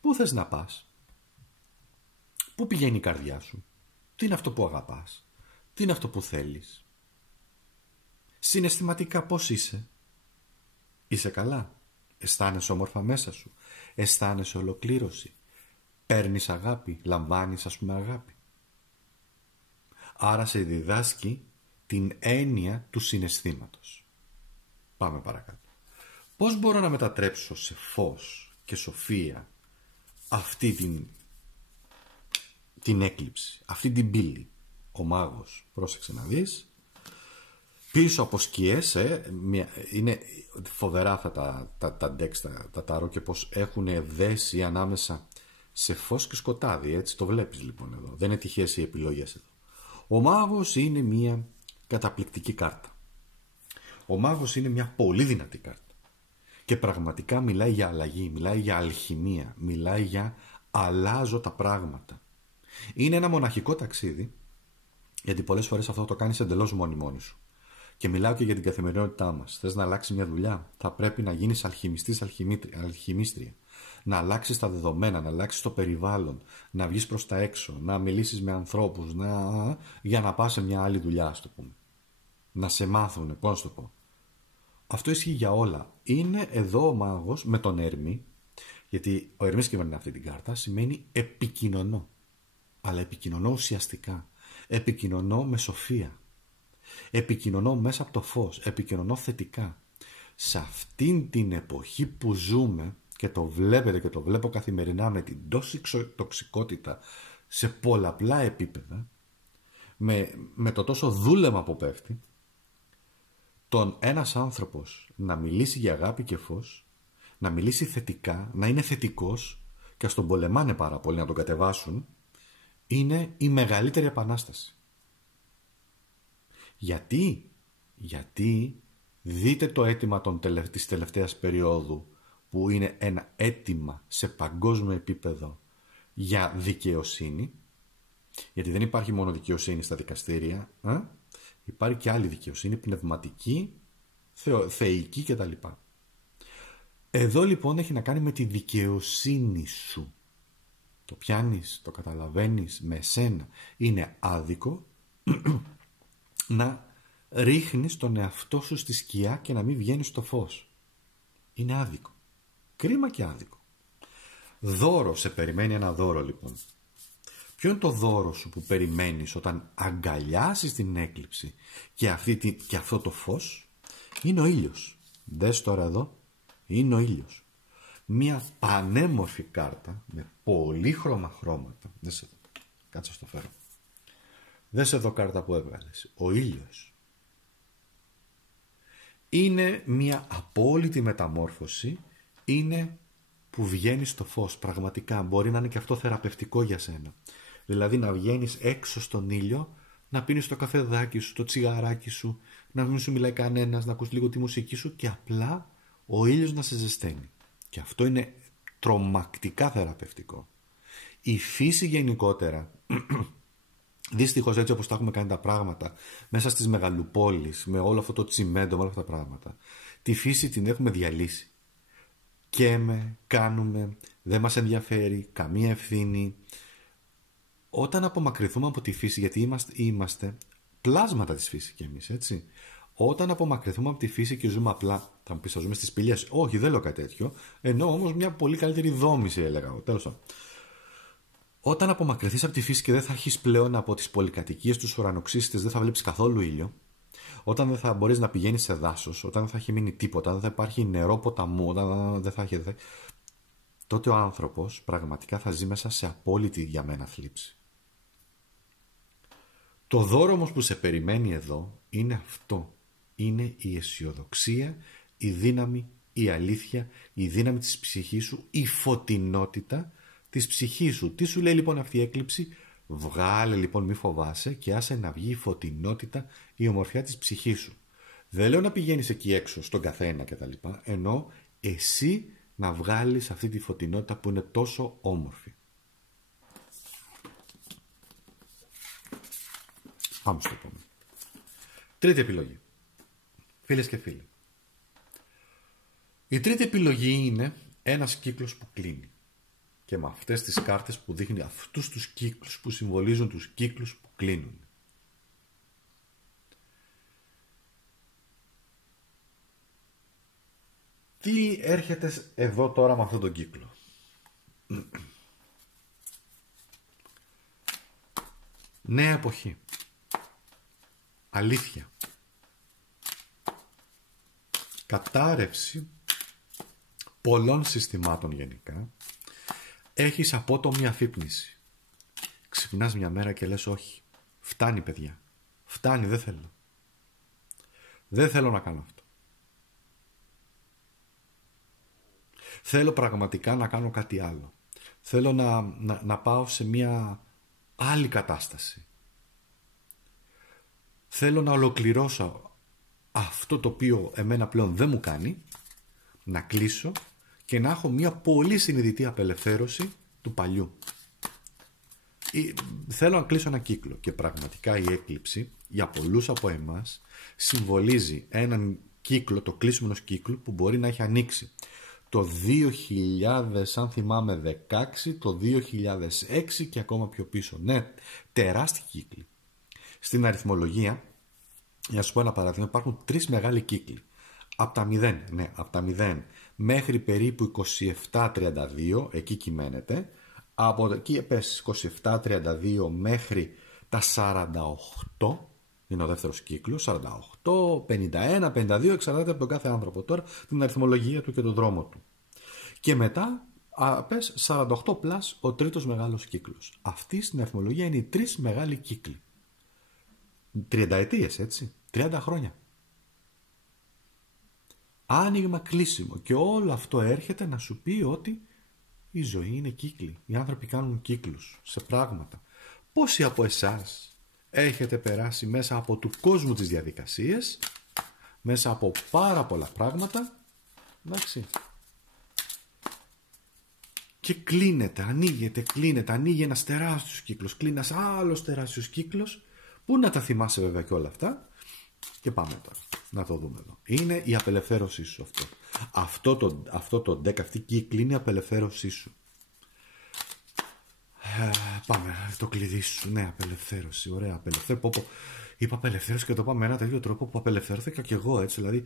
Πού θες να πας? Πού πηγαίνει η καρδιά σου? Τι είναι αυτό που αγαπάς? Τι είναι αυτό που θέλεις? Συναισθηματικά πώς είσαι? Είσαι καλά? Αισθάνεσαι όμορφα μέσα σου? Αισθάνεσαι ολοκλήρωση? Παίρνεις αγάπη? Λαμβάνεις αγάπη? Άρα σε διδάσκει την έννοια του συναισθήματος. Πάμε παρακάτω. Πώς μπορώ να μετατρέψω σε φως και σοφία αυτή την έκλειψη, αυτή την πύλη? Ο μάγος, πρόσεξε να δεις, πίσω από σκιές, είναι φοβερά αυτά τα decks, τα ταρό, και πως έχουν δέσει ανάμεσα σε φως και σκοτάδι, έτσι το βλέπεις λοιπόν εδώ. Δεν είναι τυχαίες οι επιλογές εδώ. Ο μάγος είναι μια καταπληκτική κάρτα. Ο μάγος είναι μια πολύ δυνατή κάρτα. Και πραγματικά μιλάει για αλλαγή, μιλάει για αλχημία, μιλάει για αλλάζω τα πράγματα. Είναι ένα μοναχικό ταξίδι, γιατί πολλές φορές αυτό το κάνεις εντελώς μόνη σου. Και μιλάω και για την καθημερινότητά μας. Θες να αλλάξει μια δουλειά, θα πρέπει να γίνεις αλχημιστής, αλχημίστρια. Να αλλάξεις τα δεδομένα, να αλλάξεις το περιβάλλον, να βγεις προς τα έξω, να μιλήσεις με ανθρώπους, για να πας σε μια άλλη δουλειά, ας το πούμε. Να σε μάθουν, πώς να το πω. Αυτό ισχύει για όλα. Είναι εδώ ο μάγος με τον Ερμή, γιατί ο Ερμής κυβερνάει αυτή την κάρτα, σημαίνει επικοινωνώ. Αλλά επικοινωνώ ουσιαστικά. Επικοινωνώ με σοφία. Επικοινωνώ μέσα από το φως. Επικοινωνώ θετικά. Σε αυτήν την εποχή που ζούμε, και το βλέπετε και το βλέπω καθημερινά, με την τόση τοξικότητα σε πολλαπλά επίπεδα, με το τόσο δούλεμα που πέφτει, ένας άνθρωπος να μιλήσει για αγάπη και φως, να μιλήσει θετικά, να είναι θετικός, και ας τον πολεμάνε πάρα πολύ να τον κατεβάσουν, είναι η μεγαλύτερη επανάσταση. Γιατί δείτε το αίτημα της τελευταίας περίοδου, που είναι ένα αίτημα σε παγκόσμιο επίπεδο για δικαιοσύνη, γιατί δεν υπάρχει μόνο δικαιοσύνη στα δικαστήρια, υπάρχει και άλλη δικαιοσύνη, πνευματική θεϊκή κτλ. Εδώ λοιπόν έχει να κάνει με τη δικαιοσύνη σου. Το πιάνεις, το καταλαβαίνεις με σένα. Είναι άδικο να ρίχνεις τον εαυτό σου στη σκιά και να μην βγαίνεις στο φως. Είναι άδικο. Κρίμα και άδικο. Δώρο, σε περιμένει ένα δώρο λοιπόν. Ποιο είναι το δώρο σου που περιμένεις όταν αγκαλιάσεις την έκλειψη και αυτό το φως? Είναι ο ήλιος. Δες τώρα εδώ, είναι ο ήλιος. Μια πανέμορφη κάρτα με πολύχρωμα χρώματα. Δες εδώ, κάτσε στο φέρω. Δες εδώ κάρτα που έβγαλες. Ο ήλιος. Είναι μια απόλυτη μεταμόρφωση, είναι που βγαίνει στο φως. Πραγματικά μπορεί να είναι και αυτό θεραπευτικό για σένα. Δηλαδή να βγαίνεις έξω στον ήλιο, να πίνεις το καφεδάκι σου, το τσιγαράκι σου, να μην σου μιλάει κανένας, να ακούς λίγο τη μουσική σου και απλά ο ήλιος να σε ζεσταίνει. Και αυτό είναι τρομακτικά θεραπευτικό. Η φύση γενικότερα, δυστυχώς έτσι όπως τα έχουμε κάνει τα πράγματα, μέσα στις μεγαλοπόλεις, με όλο αυτό το τσιμέντο, με όλα αυτά τα πράγματα, τη φύση την έχουμε διαλύσει. Κάνουμε, δεν μας ενδιαφέρει, καμία ευθύνη. Όταν απομακρυνθούμε από τη φύση, γιατί είμαστε πλάσματα της φύσης κι εμείς, έτσι. Όταν απομακρυνθούμε από τη φύση και ζούμε απλά, θα μου πεις, θα ζούμε στις σπηλιές. Όχι, δεν λέω κάτι τέτοιο. Ενώ όμως μια πολύ καλύτερη δόμηση, έλεγα. Τέλος πάντων. Όταν απομακρυνθείς από τη φύση και δεν θα έχεις πλέον από τις πολυκατοικίες, τους ουρανοξύστες, δεν θα βλέπεις καθόλου ήλιο. Όταν δεν θα μπορείς να πηγαίνεις σε δάσος, όταν δεν θα έχει μείνει τίποτα, δεν θα υπάρχει νερό ποταμού, όταν δεν θα έχει. Τότε ο άνθρωπος πραγματικά θα ζει μέσα σε απόλυτη για μένα θλίψη. Το δώρο όμως που σε περιμένει εδώ είναι αυτό. Είναι η αισιοδοξία, η δύναμη, η αλήθεια, η δύναμη της ψυχής σου, η φωτεινότητα της ψυχής σου. Τι σου λέει λοιπόν αυτή η έκλειψη? Βγάλε λοιπόν, μη φοβάσαι και άσε να βγει η φωτεινότητα, η ομορφιά της ψυχής σου. Δεν λέω να πηγαίνεις εκεί έξω στον καθένα κτλ. Ενώ εσύ να βγάλεις αυτή τη φωτεινότητα που είναι τόσο όμορφη. Πάμε στο επόμενο. Τρίτη επιλογή. Φίλες και φίλοι. Η τρίτη επιλογή είναι ένας κύκλος που κλείνει. Και με αυτές τις κάρτες που δείχνει αυτούς τους κύκλους που συμβολίζουν τους κύκλους που κλείνουν. Τι έρχεται εδώ τώρα με αυτόν τον κύκλο? Νέα εποχή. Αλήθεια. Κατάρρευση πολλών συστημάτων γενικά. Έχεις απότομη αφύπνιση. Ξυπνάς μια μέρα και λες όχι. Φτάνει παιδιά. Φτάνει, δεν θέλω. Δεν θέλω να κάνω αυτό. Θέλω πραγματικά να κάνω κάτι άλλο. Θέλω να πάω σε μια άλλη κατάσταση. Θέλω να ολοκληρώσω αυτό το οποίο εμένα πλέον δεν μου κάνει, να κλείσω και να έχω μια πολύ συνειδητή απελευθέρωση του παλιού. Θέλω να κλείσω ένα κύκλο και πραγματικά η έκλειψη για πολλούς από εμάς συμβολίζει έναν κύκλο, το κλείσιμο ενός κύκλου που μπορεί να έχει ανοίξει το 2000, αν θυμάμαι, 16, το 2006 και ακόμα πιο πίσω. Ναι, τεράστιοι κύκλοι. Στην αριθμολογία, για να σου πω ένα παράδειγμα, υπάρχουν 3 μεγάλοι κύκλοι. Από τα 0 μέχρι περίπου 27-32, εκεί κυμαίνεται. Από εκεί πες 27-32 μέχρι τα 48, είναι ο δεύτερος κύκλος, 48, 51, 52, εξαρτάται από τον κάθε άνθρωπο τώρα, την αριθμολογία του και τον δρόμο του. Και μετά πες 48 πλάς ο τρίτος μεγάλος κύκλος. Αυτή στην αριθμολογία είναι οι 3 μεγάλοι κύκλοι. 30 ετίες, έτσι, 30 χρόνια. Άνοιγμα, κλείσιμο, και όλο αυτό έρχεται να σου πει ότι η ζωή είναι κύκλοι. Οι άνθρωποι κάνουν κύκλους σε πράγματα. Πόσοι από εσάς έχετε περάσει μέσα από του κόσμου τις διαδικασίες, μέσα από πάρα πολλά πράγματα, εντάξει, και κλείνεται, ανοίγει ένας τεράστιος κύκλος, κλείνει ένας άλλος τεράστιος κύκλος, που να τα θυμάσαι βέβαια και όλα αυτά, Και πάμε τώρα να το δούμε εδώ. Είναι η απελευθέρωσή σου αυτό. Αυτό το deck, αυτή η κύκλη είναι η απελευθέρωσή σου. Πάμε, το κλειδί σου. Ναι, απελευθέρωση. Ωραία, απελευθέρωση. Είπα απελευθέρωση και το είπα με ένα τέτοιο τρόπο που απελευθέρωθηκα κι εγώ, έτσι. Δηλαδή,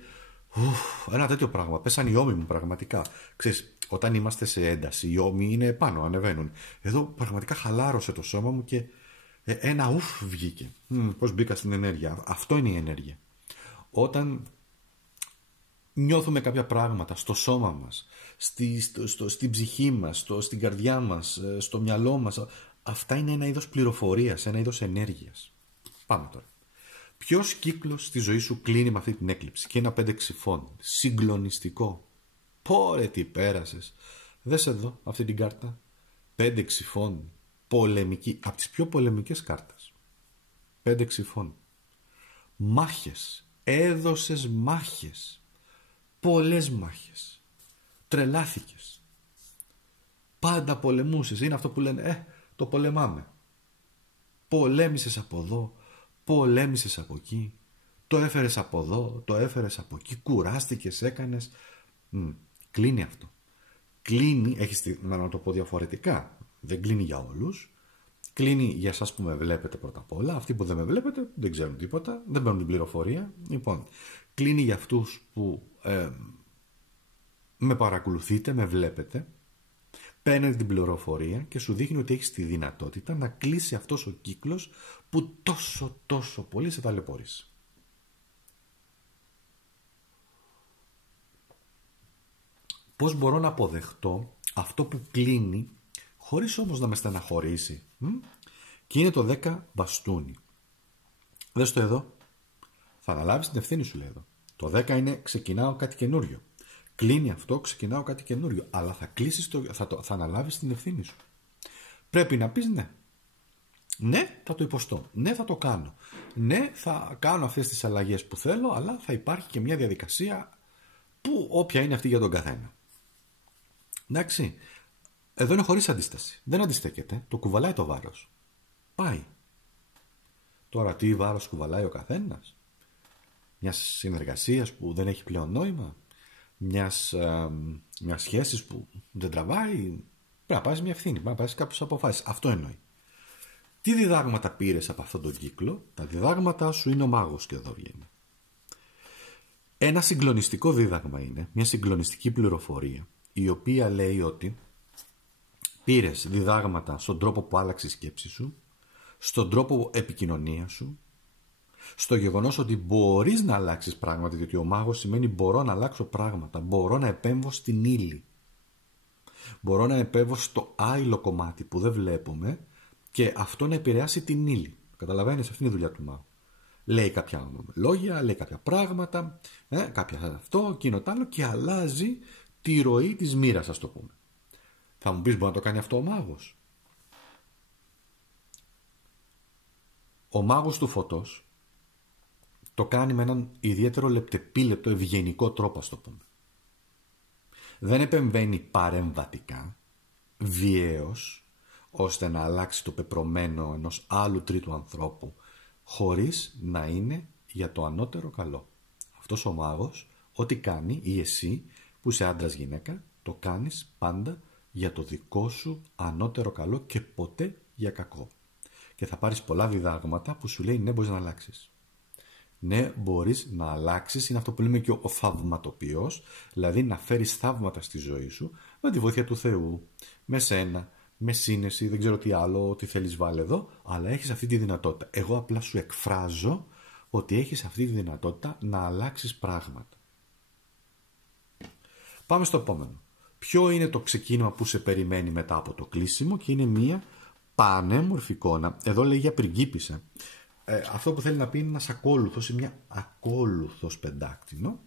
ένα τέτοιο πράγμα. Πέσαν οι ώμοι μου πραγματικά. Ξέρεις, όταν είμαστε σε ένταση, οι ώμοι είναι πάνω, ανεβαίνουν. Εδώ πραγματικά χαλάρωσε το σώμα μου και ένα βγήκε. Πώς μπήκα στην ενέργεια. Αυτό είναι η ενέργεια. Όταν νιώθουμε κάποια πράγματα στο σώμα μας, στην ψυχή μας, στην καρδιά μας, στο μυαλό μας, αυτά είναι ένα είδος πληροφορίας, ένα είδος ενέργειας. Πάμε τώρα. Ποιος κύκλος στη ζωή σου κλείνει με αυτή την έκλειψη? Και ένα 5 ξυφών. Συγκλονιστικό. Πόρε τι πέρασες. Δες εδώ αυτή την κάρτα. 5 ξυφών. Πολεμική. Από τις πιο πολεμικές κάρτες. 5 ξυφών. Μάχες. Έδωσες μάχες. Πολλές μάχες. Τρελάθηκες. Πάντα πολεμούσες. Είναι αυτό που λένε το πολεμάμε. Πολέμησες από εδώ. Πολέμησες από εκεί. Το έφερες από εδώ. Το έφερες από εκεί. Κουράστηκες, έκανες. Κλείνει αυτό. Κλείνει, να το πω διαφορετικά. Δεν κλείνει για όλους. Κλείνει για εσάς που με βλέπετε πρώτα απ' όλα. Αυτοί που δεν με βλέπετε δεν ξέρουν τίποτα. Δεν παίρνουν την πληροφορία. Λοιπόν, κλείνει για αυτούς που με παρακολουθείτε, με βλέπετε. Παίρνει την πληροφορία και σου δείχνει ότι έχεις τη δυνατότητα να κλείσει αυτός ο κύκλος που τόσο πολύ σε ταλαιπωρήσει. Πώς μπορώ να αποδεχτώ αυτό που κλείνει χωρίς όμως να με στεναχωρήσει? Και είναι το 10 μπαστούνι. Δες το εδώ. Θα αναλάβεις την ευθύνη σου, λέει εδώ. Το 10 είναι ξεκινάω κάτι καινούριο. Κλείνει αυτό, ξεκινάω κάτι καινούριο. Αλλά θα κλείσεις θα αναλάβεις την ευθύνη σου. Πρέπει να πεις ναι. Ναι, θα το υποστώ. Ναι, θα το κάνω. Ναι, θα κάνω αυτές τις αλλαγές που θέλω, αλλά θα υπάρχει και μια διαδικασία που όποια είναι αυτή για τον καθένα. Εντάξει. Εδώ είναι χωρίς αντίσταση. Δεν αντιστέκεται. Το κουβαλάει το βάρος. Πάει. Τώρα τι βάρος κουβαλάει ο καθένας? Μιας συνεργασίας που δεν έχει πλέον νόημα? Μιας σχέσης που δεν τραβάει? Πρέπει να πάρεις μια ευθύνη. Πρέπει να πάρεις κάποιες αποφάσεις. Αυτό εννοεί. Τι διδάγματα πήρες από αυτόν τον κύκλο? Τα διδάγματα σου είναι ο μάγος και εδώ βγαίνει. Ένα συγκλονιστικό δίδαγμα είναι, μια συγκλονιστική πληροφορία, η οποία λέει ότι πήρες διδάγματα στον τρόπο που άλλαξε η σκέψη σου, στον τρόπο επικοινωνία σου, στο γεγονός ότι μπορείς να αλλάξεις πράγματα, διότι ο μάγος σημαίνει μπορώ να αλλάξω πράγματα, μπορώ να επέμβω στην ύλη, μπορώ να επέμβω στο άειλο κομμάτι που δεν βλέπουμε και αυτό να επηρεάσει την ύλη. Καταλαβαίνεις, αυτή είναι η δουλειά του μάγου. Λέει κάποια λόγια, λέει κάποια πράγματα, κάποια αυτό, εκείνο τ' άλλο και αλλάζει τη ροή της μοίρας, ας το πούμε. Θα μου πεις, μπορεί να το κάνει αυτό ο μάγος? Ο μάγος του φωτός το κάνει με έναν ιδιαίτερο λεπτεπίλεπτο ευγενικό τρόπο, ας το πούμε. Δεν επεμβαίνει παρεμβατικά, βιαίως, ώστε να αλλάξει το πεπρωμένο ενός άλλου τρίτου ανθρώπου, χωρίς να είναι για το ανώτερο καλό. Αυτός ο μάγος, ό,τι κάνει, ή εσύ που είσαι άντρας γυναίκα, το κάνεις πάντα για το δικό σου ανώτερο καλό και ποτέ για κακό. Και θα πάρεις πολλά διδάγματα που σου λέει ναι, μπορείς να αλλάξεις. Ναι, μπορείς να αλλάξεις, είναι αυτό που λέμε και ο θαυματοποιός, δηλαδή να φέρεις θαύματα στη ζωή σου με τη βοήθεια του Θεού, με σένα, με σύνεση, δεν ξέρω τι άλλο, τι θέλεις βάλε εδώ, αλλά έχεις αυτή τη δυνατότητα. Εγώ απλά σου εκφράζω ότι έχεις αυτή τη δυνατότητα να αλλάξεις πράγματα. Πάμε στο επόμενο. Ποιο είναι το ξεκίνημα που σε περιμένει μετά από το κλείσιμο? Και είναι μία πανέμορφη εικόνα. Εδώ λέει για πριγκίπισσα. Αυτό που θέλει να πει είναι ένας ακόλουθος ή μια ακόλουθος πεντάκτηνο,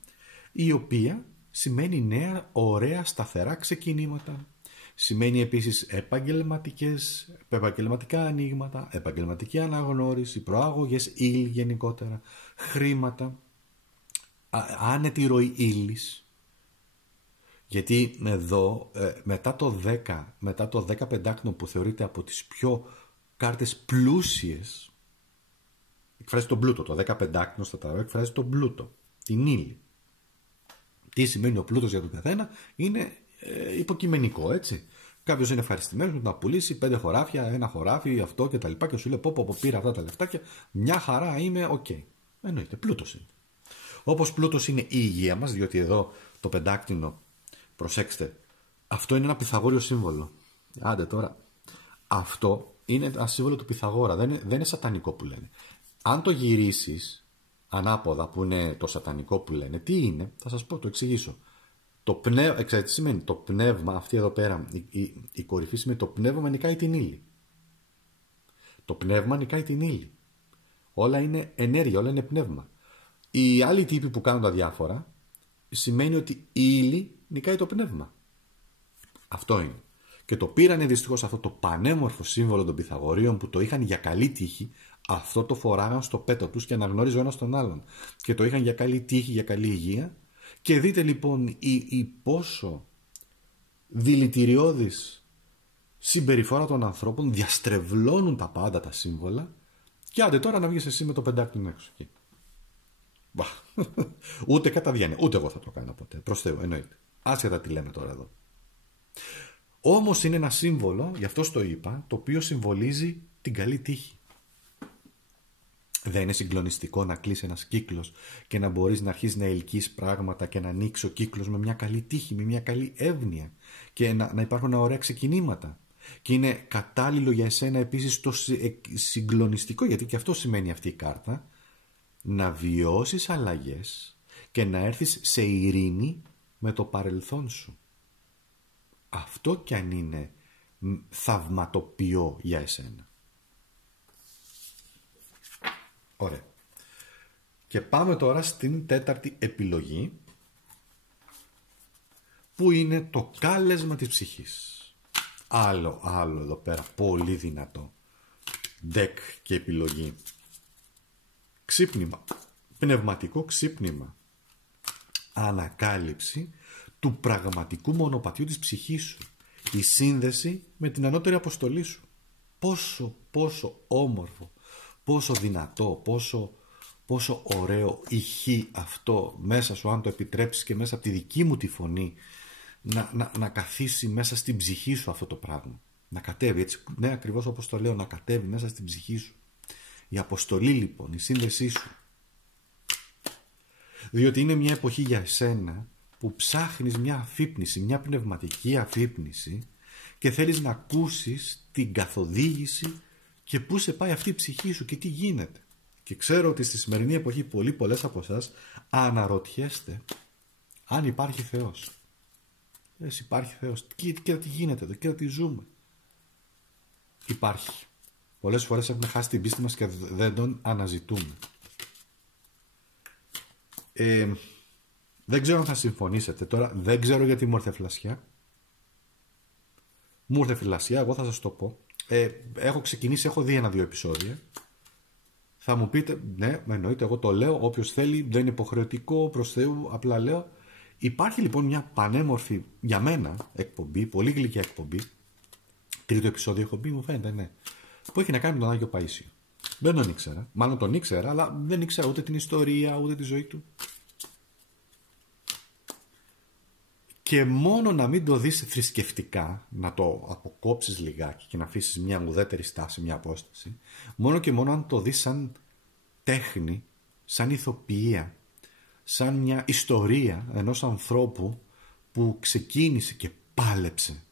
η οποία σημαίνει νέα, ωραία, σταθερά ξεκινήματα. Σημαίνει επίσης επαγγελματικά ανοίγματα, επαγγελματική αναγνώριση, προάγωγες ύλη γενικότερα, χρήματα, άνετη ροή ύλης. Γιατί εδώ μετά το 10 πεντάκτηνο που θεωρείται από τις πιο κάρτες πλούσιες, εκφράζει τον πλούτο. Το 15 στα ταρό εκφράζει τον πλούτο, την ύλη. Τι σημαίνει ο πλούτος για τον καθένα είναι υποκειμενικό, έτσι. Κάποιος είναι ευχαριστημένος με το να πουλήσει 5 χωράφια, ένα χωράφι, αυτό και τα λοιπά και σου λέει πω πήρα αυτά τα λεφτά και μια χαρά είμαι, οκ. Εννοείται, πλούτος είναι. Όπως πλούτος είναι η υγεία μας, διότι εδώ το πεντάκτηνο, προσέξτε, αυτό είναι ένα Πυθαγόριο σύμβολο. Άντε τώρα, αυτό είναι ένα σύμβολο του Πυθαγόρα, δεν είναι σατανικό που λένε. Αν το γυρίσεις ανάποδα που είναι το σατανικό που λένε, τι είναι, θα σας πω, το εξηγήσω. Ξέρετε τι σημαίνει, το πνεύμα, αυτή εδώ πέρα, η κορυφή σημαίνει το πνεύμα νικάει την ύλη. Το πνεύμα νικάει την ύλη. Όλα είναι ενέργεια, όλα είναι πνεύμα. Οι άλλοι τύποι που κάνουν τα διάφορα σημαίνει ότι η ύλη νικάει το πνεύμα. Αυτό είναι. Και το πήρανε δυστυχώς αυτό το πανέμορφο σύμβολο των Πυθαγορίων που το είχαν για καλή τύχη, αυτό το φοράγαν στο πέτο τους και αναγνώριζε ο ένας τον άλλον. Και το είχαν για καλή τύχη, για καλή υγεία. Και δείτε λοιπόν η πόσο δηλητηριώδης συμπεριφορά των ανθρώπων διαστρεβλώνουν τα πάντα τα σύμβολα. Και άντε τώρα να βγεις εσύ με το πεντάκτηνο έξω. Ούτε κατά διάνοια, ούτε εγώ θα το κάνω ποτέ. Προς Θεού, εννοείται. Άσχετα τι λέμε τώρα εδώ. Όμως είναι ένα σύμβολο, γι' αυτό το είπα, το οποίο συμβολίζει την καλή τύχη. Δεν είναι συγκλονιστικό να κλείσει ένας κύκλος και να μπορείς να αρχίσεις να ελκύεις πράγματα και να ανοίξει ο κύκλος με μια καλή τύχη, με μια καλή εύνοια και να υπάρχουν ωραία ξεκινήματα. Και είναι κατάλληλο για εσένα επίσης το συγκλονιστικό, γιατί και αυτό σημαίνει αυτή η κάρτα, να βιώσεις αλλαγές και να έρθεις σε ειρήνη με το παρελθόν σου. Αυτό κι αν είναι θαυματοποιό για εσένα. Ωραία. Και πάμε τώρα στην τέταρτη επιλογή, που είναι το κάλεσμα της ψυχής. Άλλο εδώ πέρα, πολύ δυνατό deck και επιλογή. Ξύπνημα, πνευματικό ξύπνημα. Ανακάλυψη του πραγματικού μονοπατιού της ψυχής σου. Η σύνδεση με την ανώτερη αποστολή σου. Πόσο όμορφο, πόσο δυνατό, πόσο ωραίο ηχεί αυτό μέσα σου, αν το επιτρέψεις και μέσα από τη δική μου τη φωνή, να καθίσει μέσα στην ψυχή σου αυτό το πράγμα. Να κατέβει, έτσι, ναι, ακριβώς όπως το λέω, να κατέβει μέσα στην ψυχή σου. Η αποστολή λοιπόν, η σύνδεσή σου. Διότι είναι μια εποχή για εσένα που ψάχνεις μια αφύπνιση, μια πνευματική αφύπνιση και θέλεις να ακούσεις την καθοδήγηση και πού σε πάει αυτή η ψυχή σου και τι γίνεται. Και ξέρω ότι στη σημερινή εποχή πολλές από εσάς αναρωτιέστε αν υπάρχει Θεός. Υπάρχει Θεός. Κοίτα τι γίνεται εδώ, κοίτα τι ζούμε. Υπάρχει. Πολλές φορές έχουμε χάσει την πίστη μας και δεν τον αναζητούμε. Δεν ξέρω αν θα συμφωνήσετε τώρα, δεν ξέρω για τη μορθεφλασιά. Μορθεφλασιά, εγώ θα σας το πω. Έχω ξεκινήσει, έχω δει 1-2 επεισόδια. Θα μου πείτε, ναι, εννοείται, εγώ το λέω, όποιος θέλει, δεν είναι υποχρεωτικό, προς Θεού, απλά λέω. Υπάρχει λοιπόν μια πανέμορφη, για μένα, εκπομπή, πολύ γλυκιά εκπομπή. 3ο επεισόδιο έχω μπει, μου φαίνεται, ναι. Που έχει να κάνει με τον Άγιο Παΐσιο. Δεν τον ήξερα. Μάλλον τον ήξερα, αλλά δεν ήξερα ούτε την ιστορία, ούτε τη ζωή του. Και μόνο να μην το δεις θρησκευτικά, να το αποκόψεις λιγάκι και να αφήσεις μια ουδέτερη στάση, μια απόσταση, μόνο και μόνο αν το δεις σαν τέχνη, σαν ηθοποιία, σαν μια ιστορία ενός ανθρώπου που ξεκίνησε και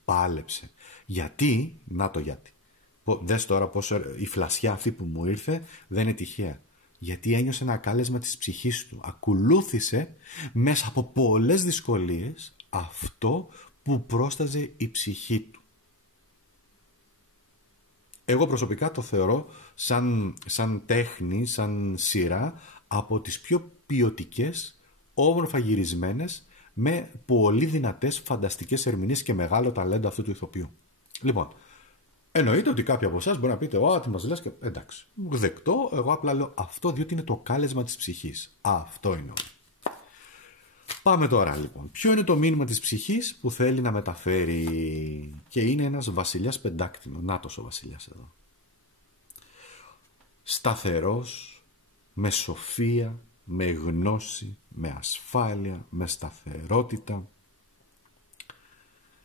πάλεψε. Γιατί, να το γιατί. Δες τώρα πόσο η φλασιά αυτή που μου ήρθε δεν είναι τυχαία. Γιατί ένιωσε ένα κάλεσμα της ψυχής του. Ακολούθησε μέσα από πολλές δυσκολίες αυτό που πρόσταζε η ψυχή του. Εγώ προσωπικά το θεωρώ σαν τέχνη, σαν σειρά από τις πιο ποιοτικές, όμορφα γυρισμένες, με πολύ δυνατές φανταστικές ερμηνείες και μεγάλο ταλέντο αυτού του ηθοποιού. Λοιπόν, εννοείται ότι κάποιοι από εσάς μπορεί να πείτε τι μας λες και εντάξει, δεκτό, εγώ απλά λέω αυτό διότι είναι το κάλεσμα της ψυχής. Αυτό είναι όλο. Πάμε τώρα λοιπόν. Ποιο είναι το μήνυμα της ψυχής που θέλει να μεταφέρει? Και είναι ένας βασιλιάς πεντάκτηνο. Νάτος ο βασιλιάς εδώ. Σταθερός, με σοφία, με γνώση, με ασφάλεια, με σταθερότητα.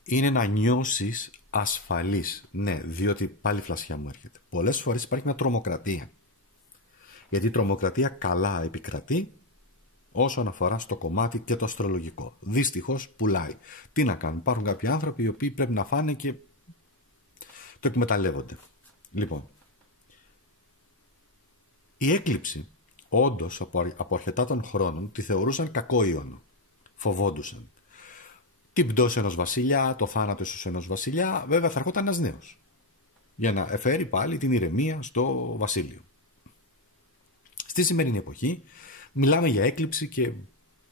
Είναι να νιώσεις ασφαλής. Ναι, διότι πάλι φλασιά μου έρχεται. Πολλές φορές υπάρχει μια τρομοκρατία. Γιατί η τρομοκρατία καλά επικρατεί όσον αφορά στο κομμάτι και το αστρολογικό. Δυστυχώς πουλάει. Τι να κάνουν, υπάρχουν κάποιοι άνθρωποι οι οποίοι πρέπει να φάνε και το εκμεταλλεύονται. Λοιπόν, η έκλειψη όντως από αρκετά των χρόνων τη θεωρούσαν κακό ιόνο. Φοβόντουσαν την πτώση ενός βασιλιά, το θάνατο ίσως ενός βασιλιά. Βέβαια θα έρχονταν ένας νέος για να εφέρει πάλι την ηρεμία στο βασίλειο. Στη σημερινή εποχή μιλάμε για έκλειψη και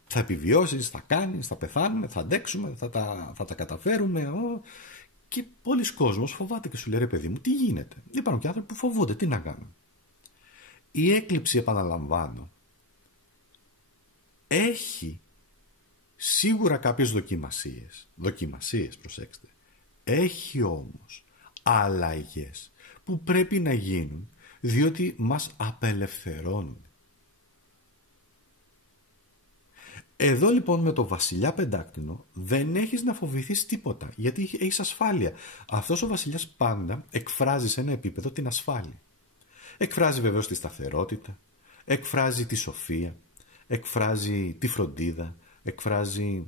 θα επιβιώσεις, θα κάνεις, θα πεθάνουμε, θα αντέξουμε, θα τα καταφέρουμε. Και πολλοί κόσμος φοβάται και σου λέει, ρε παιδί μου, τι γίνεται. Υπάρχουν και άνθρωποι που φοβούνται, τι να κάνουν. Η έκλειψη, επαναλαμβάνω, έχει σίγουρα κάποιες δοκιμασίες, προσέξτε. Έχει όμως αλλαγές που πρέπει να γίνουν διότι μας απελευθερώνουν. Εδώ λοιπόν με το βασιλιά πεντάκτηνο δεν έχεις να φοβηθείς τίποτα, γιατί έχεις ασφάλεια. Αυτός ο βασιλιάς πάντα εκφράζει σε ένα επίπεδο την ασφάλεια. Εκφράζει βεβαίως τη σταθερότητα, εκφράζει τη σοφία, εκφράζει τη φροντίδα, εκφράζει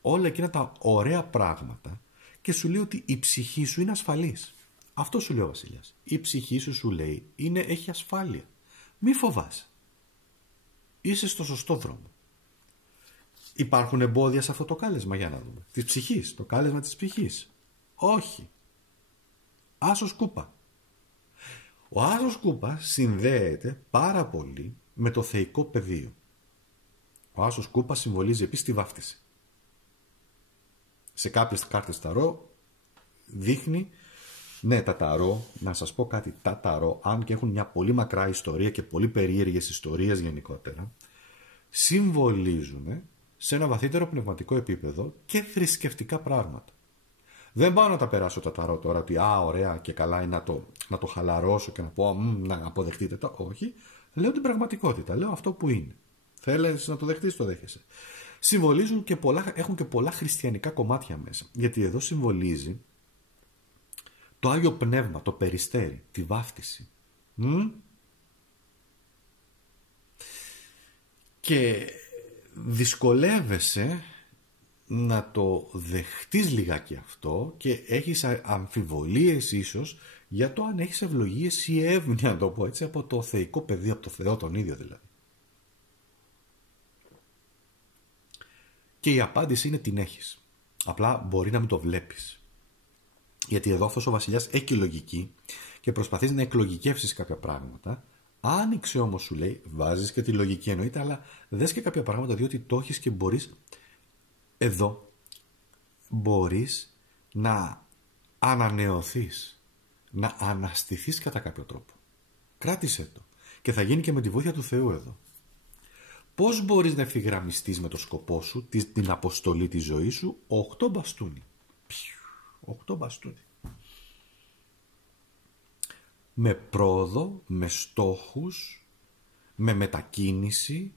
όλα εκείνα τα ωραία πράγματα και σου λέει ότι η ψυχή σου είναι ασφαλής. Αυτό σου λέει ο βασιλιάς. Η ψυχή σου λέει έχει ασφάλεια. Μη φοβάσαι. Είσαι στο σωστό δρόμο. Υπάρχουν εμπόδια σε αυτό το κάλεσμα, για να δούμε. Της ψυχής, το κάλεσμα της ψυχής. Όχι. Άσος κούπα. Ο άσος κούπα συνδέεται πάρα πολύ με το θεϊκό πεδίο. Ο άσος κούπα συμβολίζει επίσης τη βάφτιση. Σε κάποιες κάρτες ταρό δείχνει, ναι, τα ταρό, να σας πω κάτι, τα ταρό, αν και έχουν μια πολύ μακρά ιστορία και πολύ περίεργες ιστορίες γενικότερα, συμβολίζουν σε ένα βαθύτερο πνευματικό επίπεδο και θρησκευτικά πράγματα. Δεν πάω να τα περάσω τα ταρό τώρα ότι ωραία και καλά είναι να το χαλαρώσω και να πω να αποδεχτείτε τα. Όχι. Λέω την πραγματικότητα. Λέω αυτό που είναι. Θέλεις να το δεχτείς, το δέχεσαι. Συμβολίζουν και έχουν και πολλά χριστιανικά κομμάτια μέσα. Γιατί εδώ συμβολίζει το Άγιο Πνεύμα, το περιστέρι, τη βάφτιση. Και δυσκολεύεσαι να το δεχτείς λιγάκι αυτό και έχεις αμφιβολίες ίσως για το αν έχεις ευλογίες ή εύνοια, να το πω έτσι, από το θεϊκό πεδίο, από το Θεό τον ίδιο δηλαδή. Και η απάντηση είναι την έχεις. Απλά μπορεί να μην το βλέπεις. Γιατί εδώ αυτός ο βασιλιάς έχει λογική και προσπαθείς να εκλογικεύσεις κάποια πράγματα. Άνοιξε όμως, σου λέει, βάζεις και τη λογική εννοείται, αλλά δες και κάποια πράγματα διότι το έχεις και μπορείς. Εδώ μπορείς να ανανεωθείς, να αναστηθείς κατά κάποιο τρόπο. Κράτησέ το. Και θα γίνει και με τη βοήθεια του Θεού εδώ. Πώς μπορείς να ευθυγραμμιστείς με το σκοπό σου, την αποστολή της ζωής σου, 8 μπαστούνι. 8 μπαστούνι. Με πρόοδο, με στόχους, με μετακίνηση,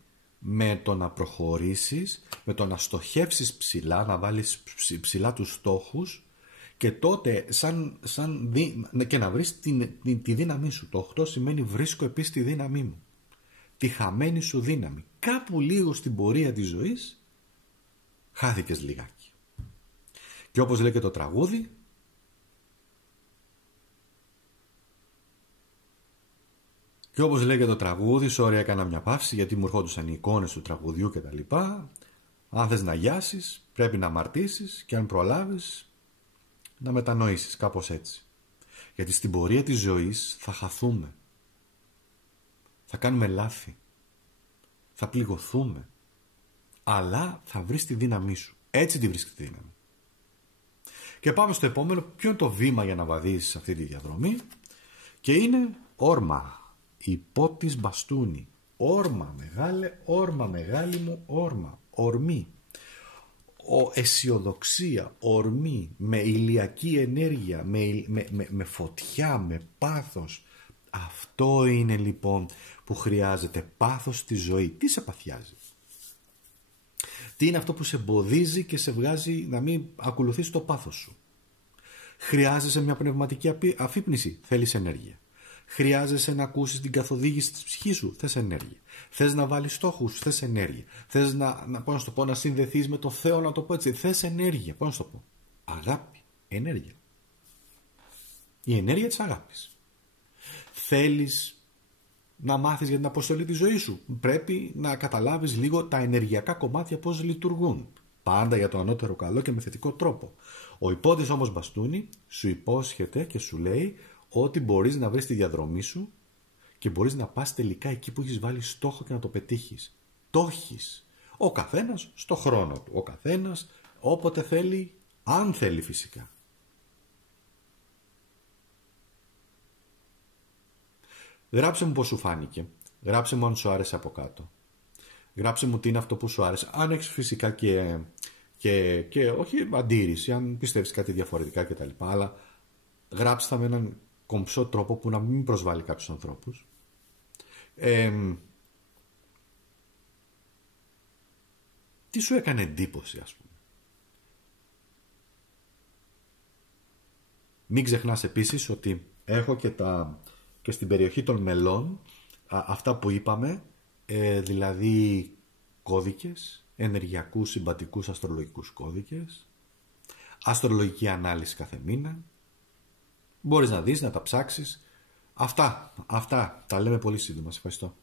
με το να προχωρήσεις, με το να στοχεύσεις ψηλά, να βάλεις ψηλά τους στόχους και τότε και να βρεις τη δύναμή σου. Το 8 σημαίνει βρίσκω επίσης τη δύναμή μου. Τη χαμένη σου δύναμη. Κάπου λίγο στην πορεία της ζωής χάθηκες λιγάκι. Και όπως λέει και το τραγούδι, sorry, έκανα μια παύση γιατί μου ερχόντουσαν οι εικόνες του τραγουδιού και τα λοιπά. Αν θες να γιάσεις πρέπει να αμαρτήσεις και αν προλάβεις να μετανοήσεις, κάπως έτσι. Γιατί στην πορεία της ζωής θα χαθούμε. Θα κάνουμε λάθη. Θα πληγωθούμε. Αλλά θα βρεις τη δύναμή σου. Έτσι τη βρίσκεις τη δύναμη. Και πάμε στο επόμενο. Ποιο είναι το βήμα για να βαδίσεις αυτή τη διαδρομή? Και είναι όρμα. Υπότις μπαστούνι. Όρμα μεγάλε, όρμα μεγάλη μου, όρμα. Ορμή. Αισιοδοξία, ορμή, με ηλιακή ενέργεια, με φωτιά, με πάθος. Αυτό είναι λοιπόν που χρειάζεται, πάθος στη ζωή. Τι σε παθιάζει? Τι είναι αυτό που σε εμποδίζει και σε βγάζει να μην ακολουθείς το πάθος σου? Χρειάζεσαι μια πνευματική αφύπνιση, θέλεις ενέργεια. Χρειάζεσαι να ακούσεις την καθοδήγηση της ψυχής σου, θες ενέργεια. Θες να βάλεις στόχους, θες ενέργεια. Θες να συνδεθείς με το Θεό, να το πω έτσι, θες ενέργεια. Πώς να το πω? Αγάπη, ενέργεια. Η ενέργεια της αγάπης. Θέλεις να μάθεις για την αποστολή της ζωής σου? Πρέπει να καταλάβεις λίγο τα ενεργειακά κομμάτια πώς λειτουργούν. Πάντα για το ανώτερο καλό και με θετικό τρόπο. Ο υπότης όμως μπαστούνι σου υπόσχεται και σου λέει ότι μπορείς να βρεις τη διαδρομή σου και μπορείς να πας τελικά εκεί που έχεις βάλει στόχο και να το πετύχεις. Το έχεις. Ο καθένας στο χρόνο του. Ο καθένας όποτε θέλει, αν θέλει φυσικά. Γράψε μου πώς σου φάνηκε. Γράψε μου αν σου άρεσε από κάτω. Γράψε μου τι είναι αυτό που σου άρεσε. Αν έχεις φυσικά και όχι αντίρρηση, αν πιστεύεις κάτι διαφορετικά κτλ. Αλλά γράψτε τα με έναν κομψό τρόπο που να μην προσβάλλει κάποιους ανθρώπους. Τι σου έκανε εντύπωση, ας πούμε? Μην ξεχνάς επίσης ότι έχω και στην περιοχή των μελών αυτά που είπαμε, δηλαδή κώδικες, ενεργειακούς, συμπατικούς, αστρολογικούς κώδικες, αστρολογική ανάλυση κάθε μήνα. Μπορείς να δεις, να τα ψάξεις. Αυτά τα λέμε πολύ σύντομα. Σε ευχαριστώ.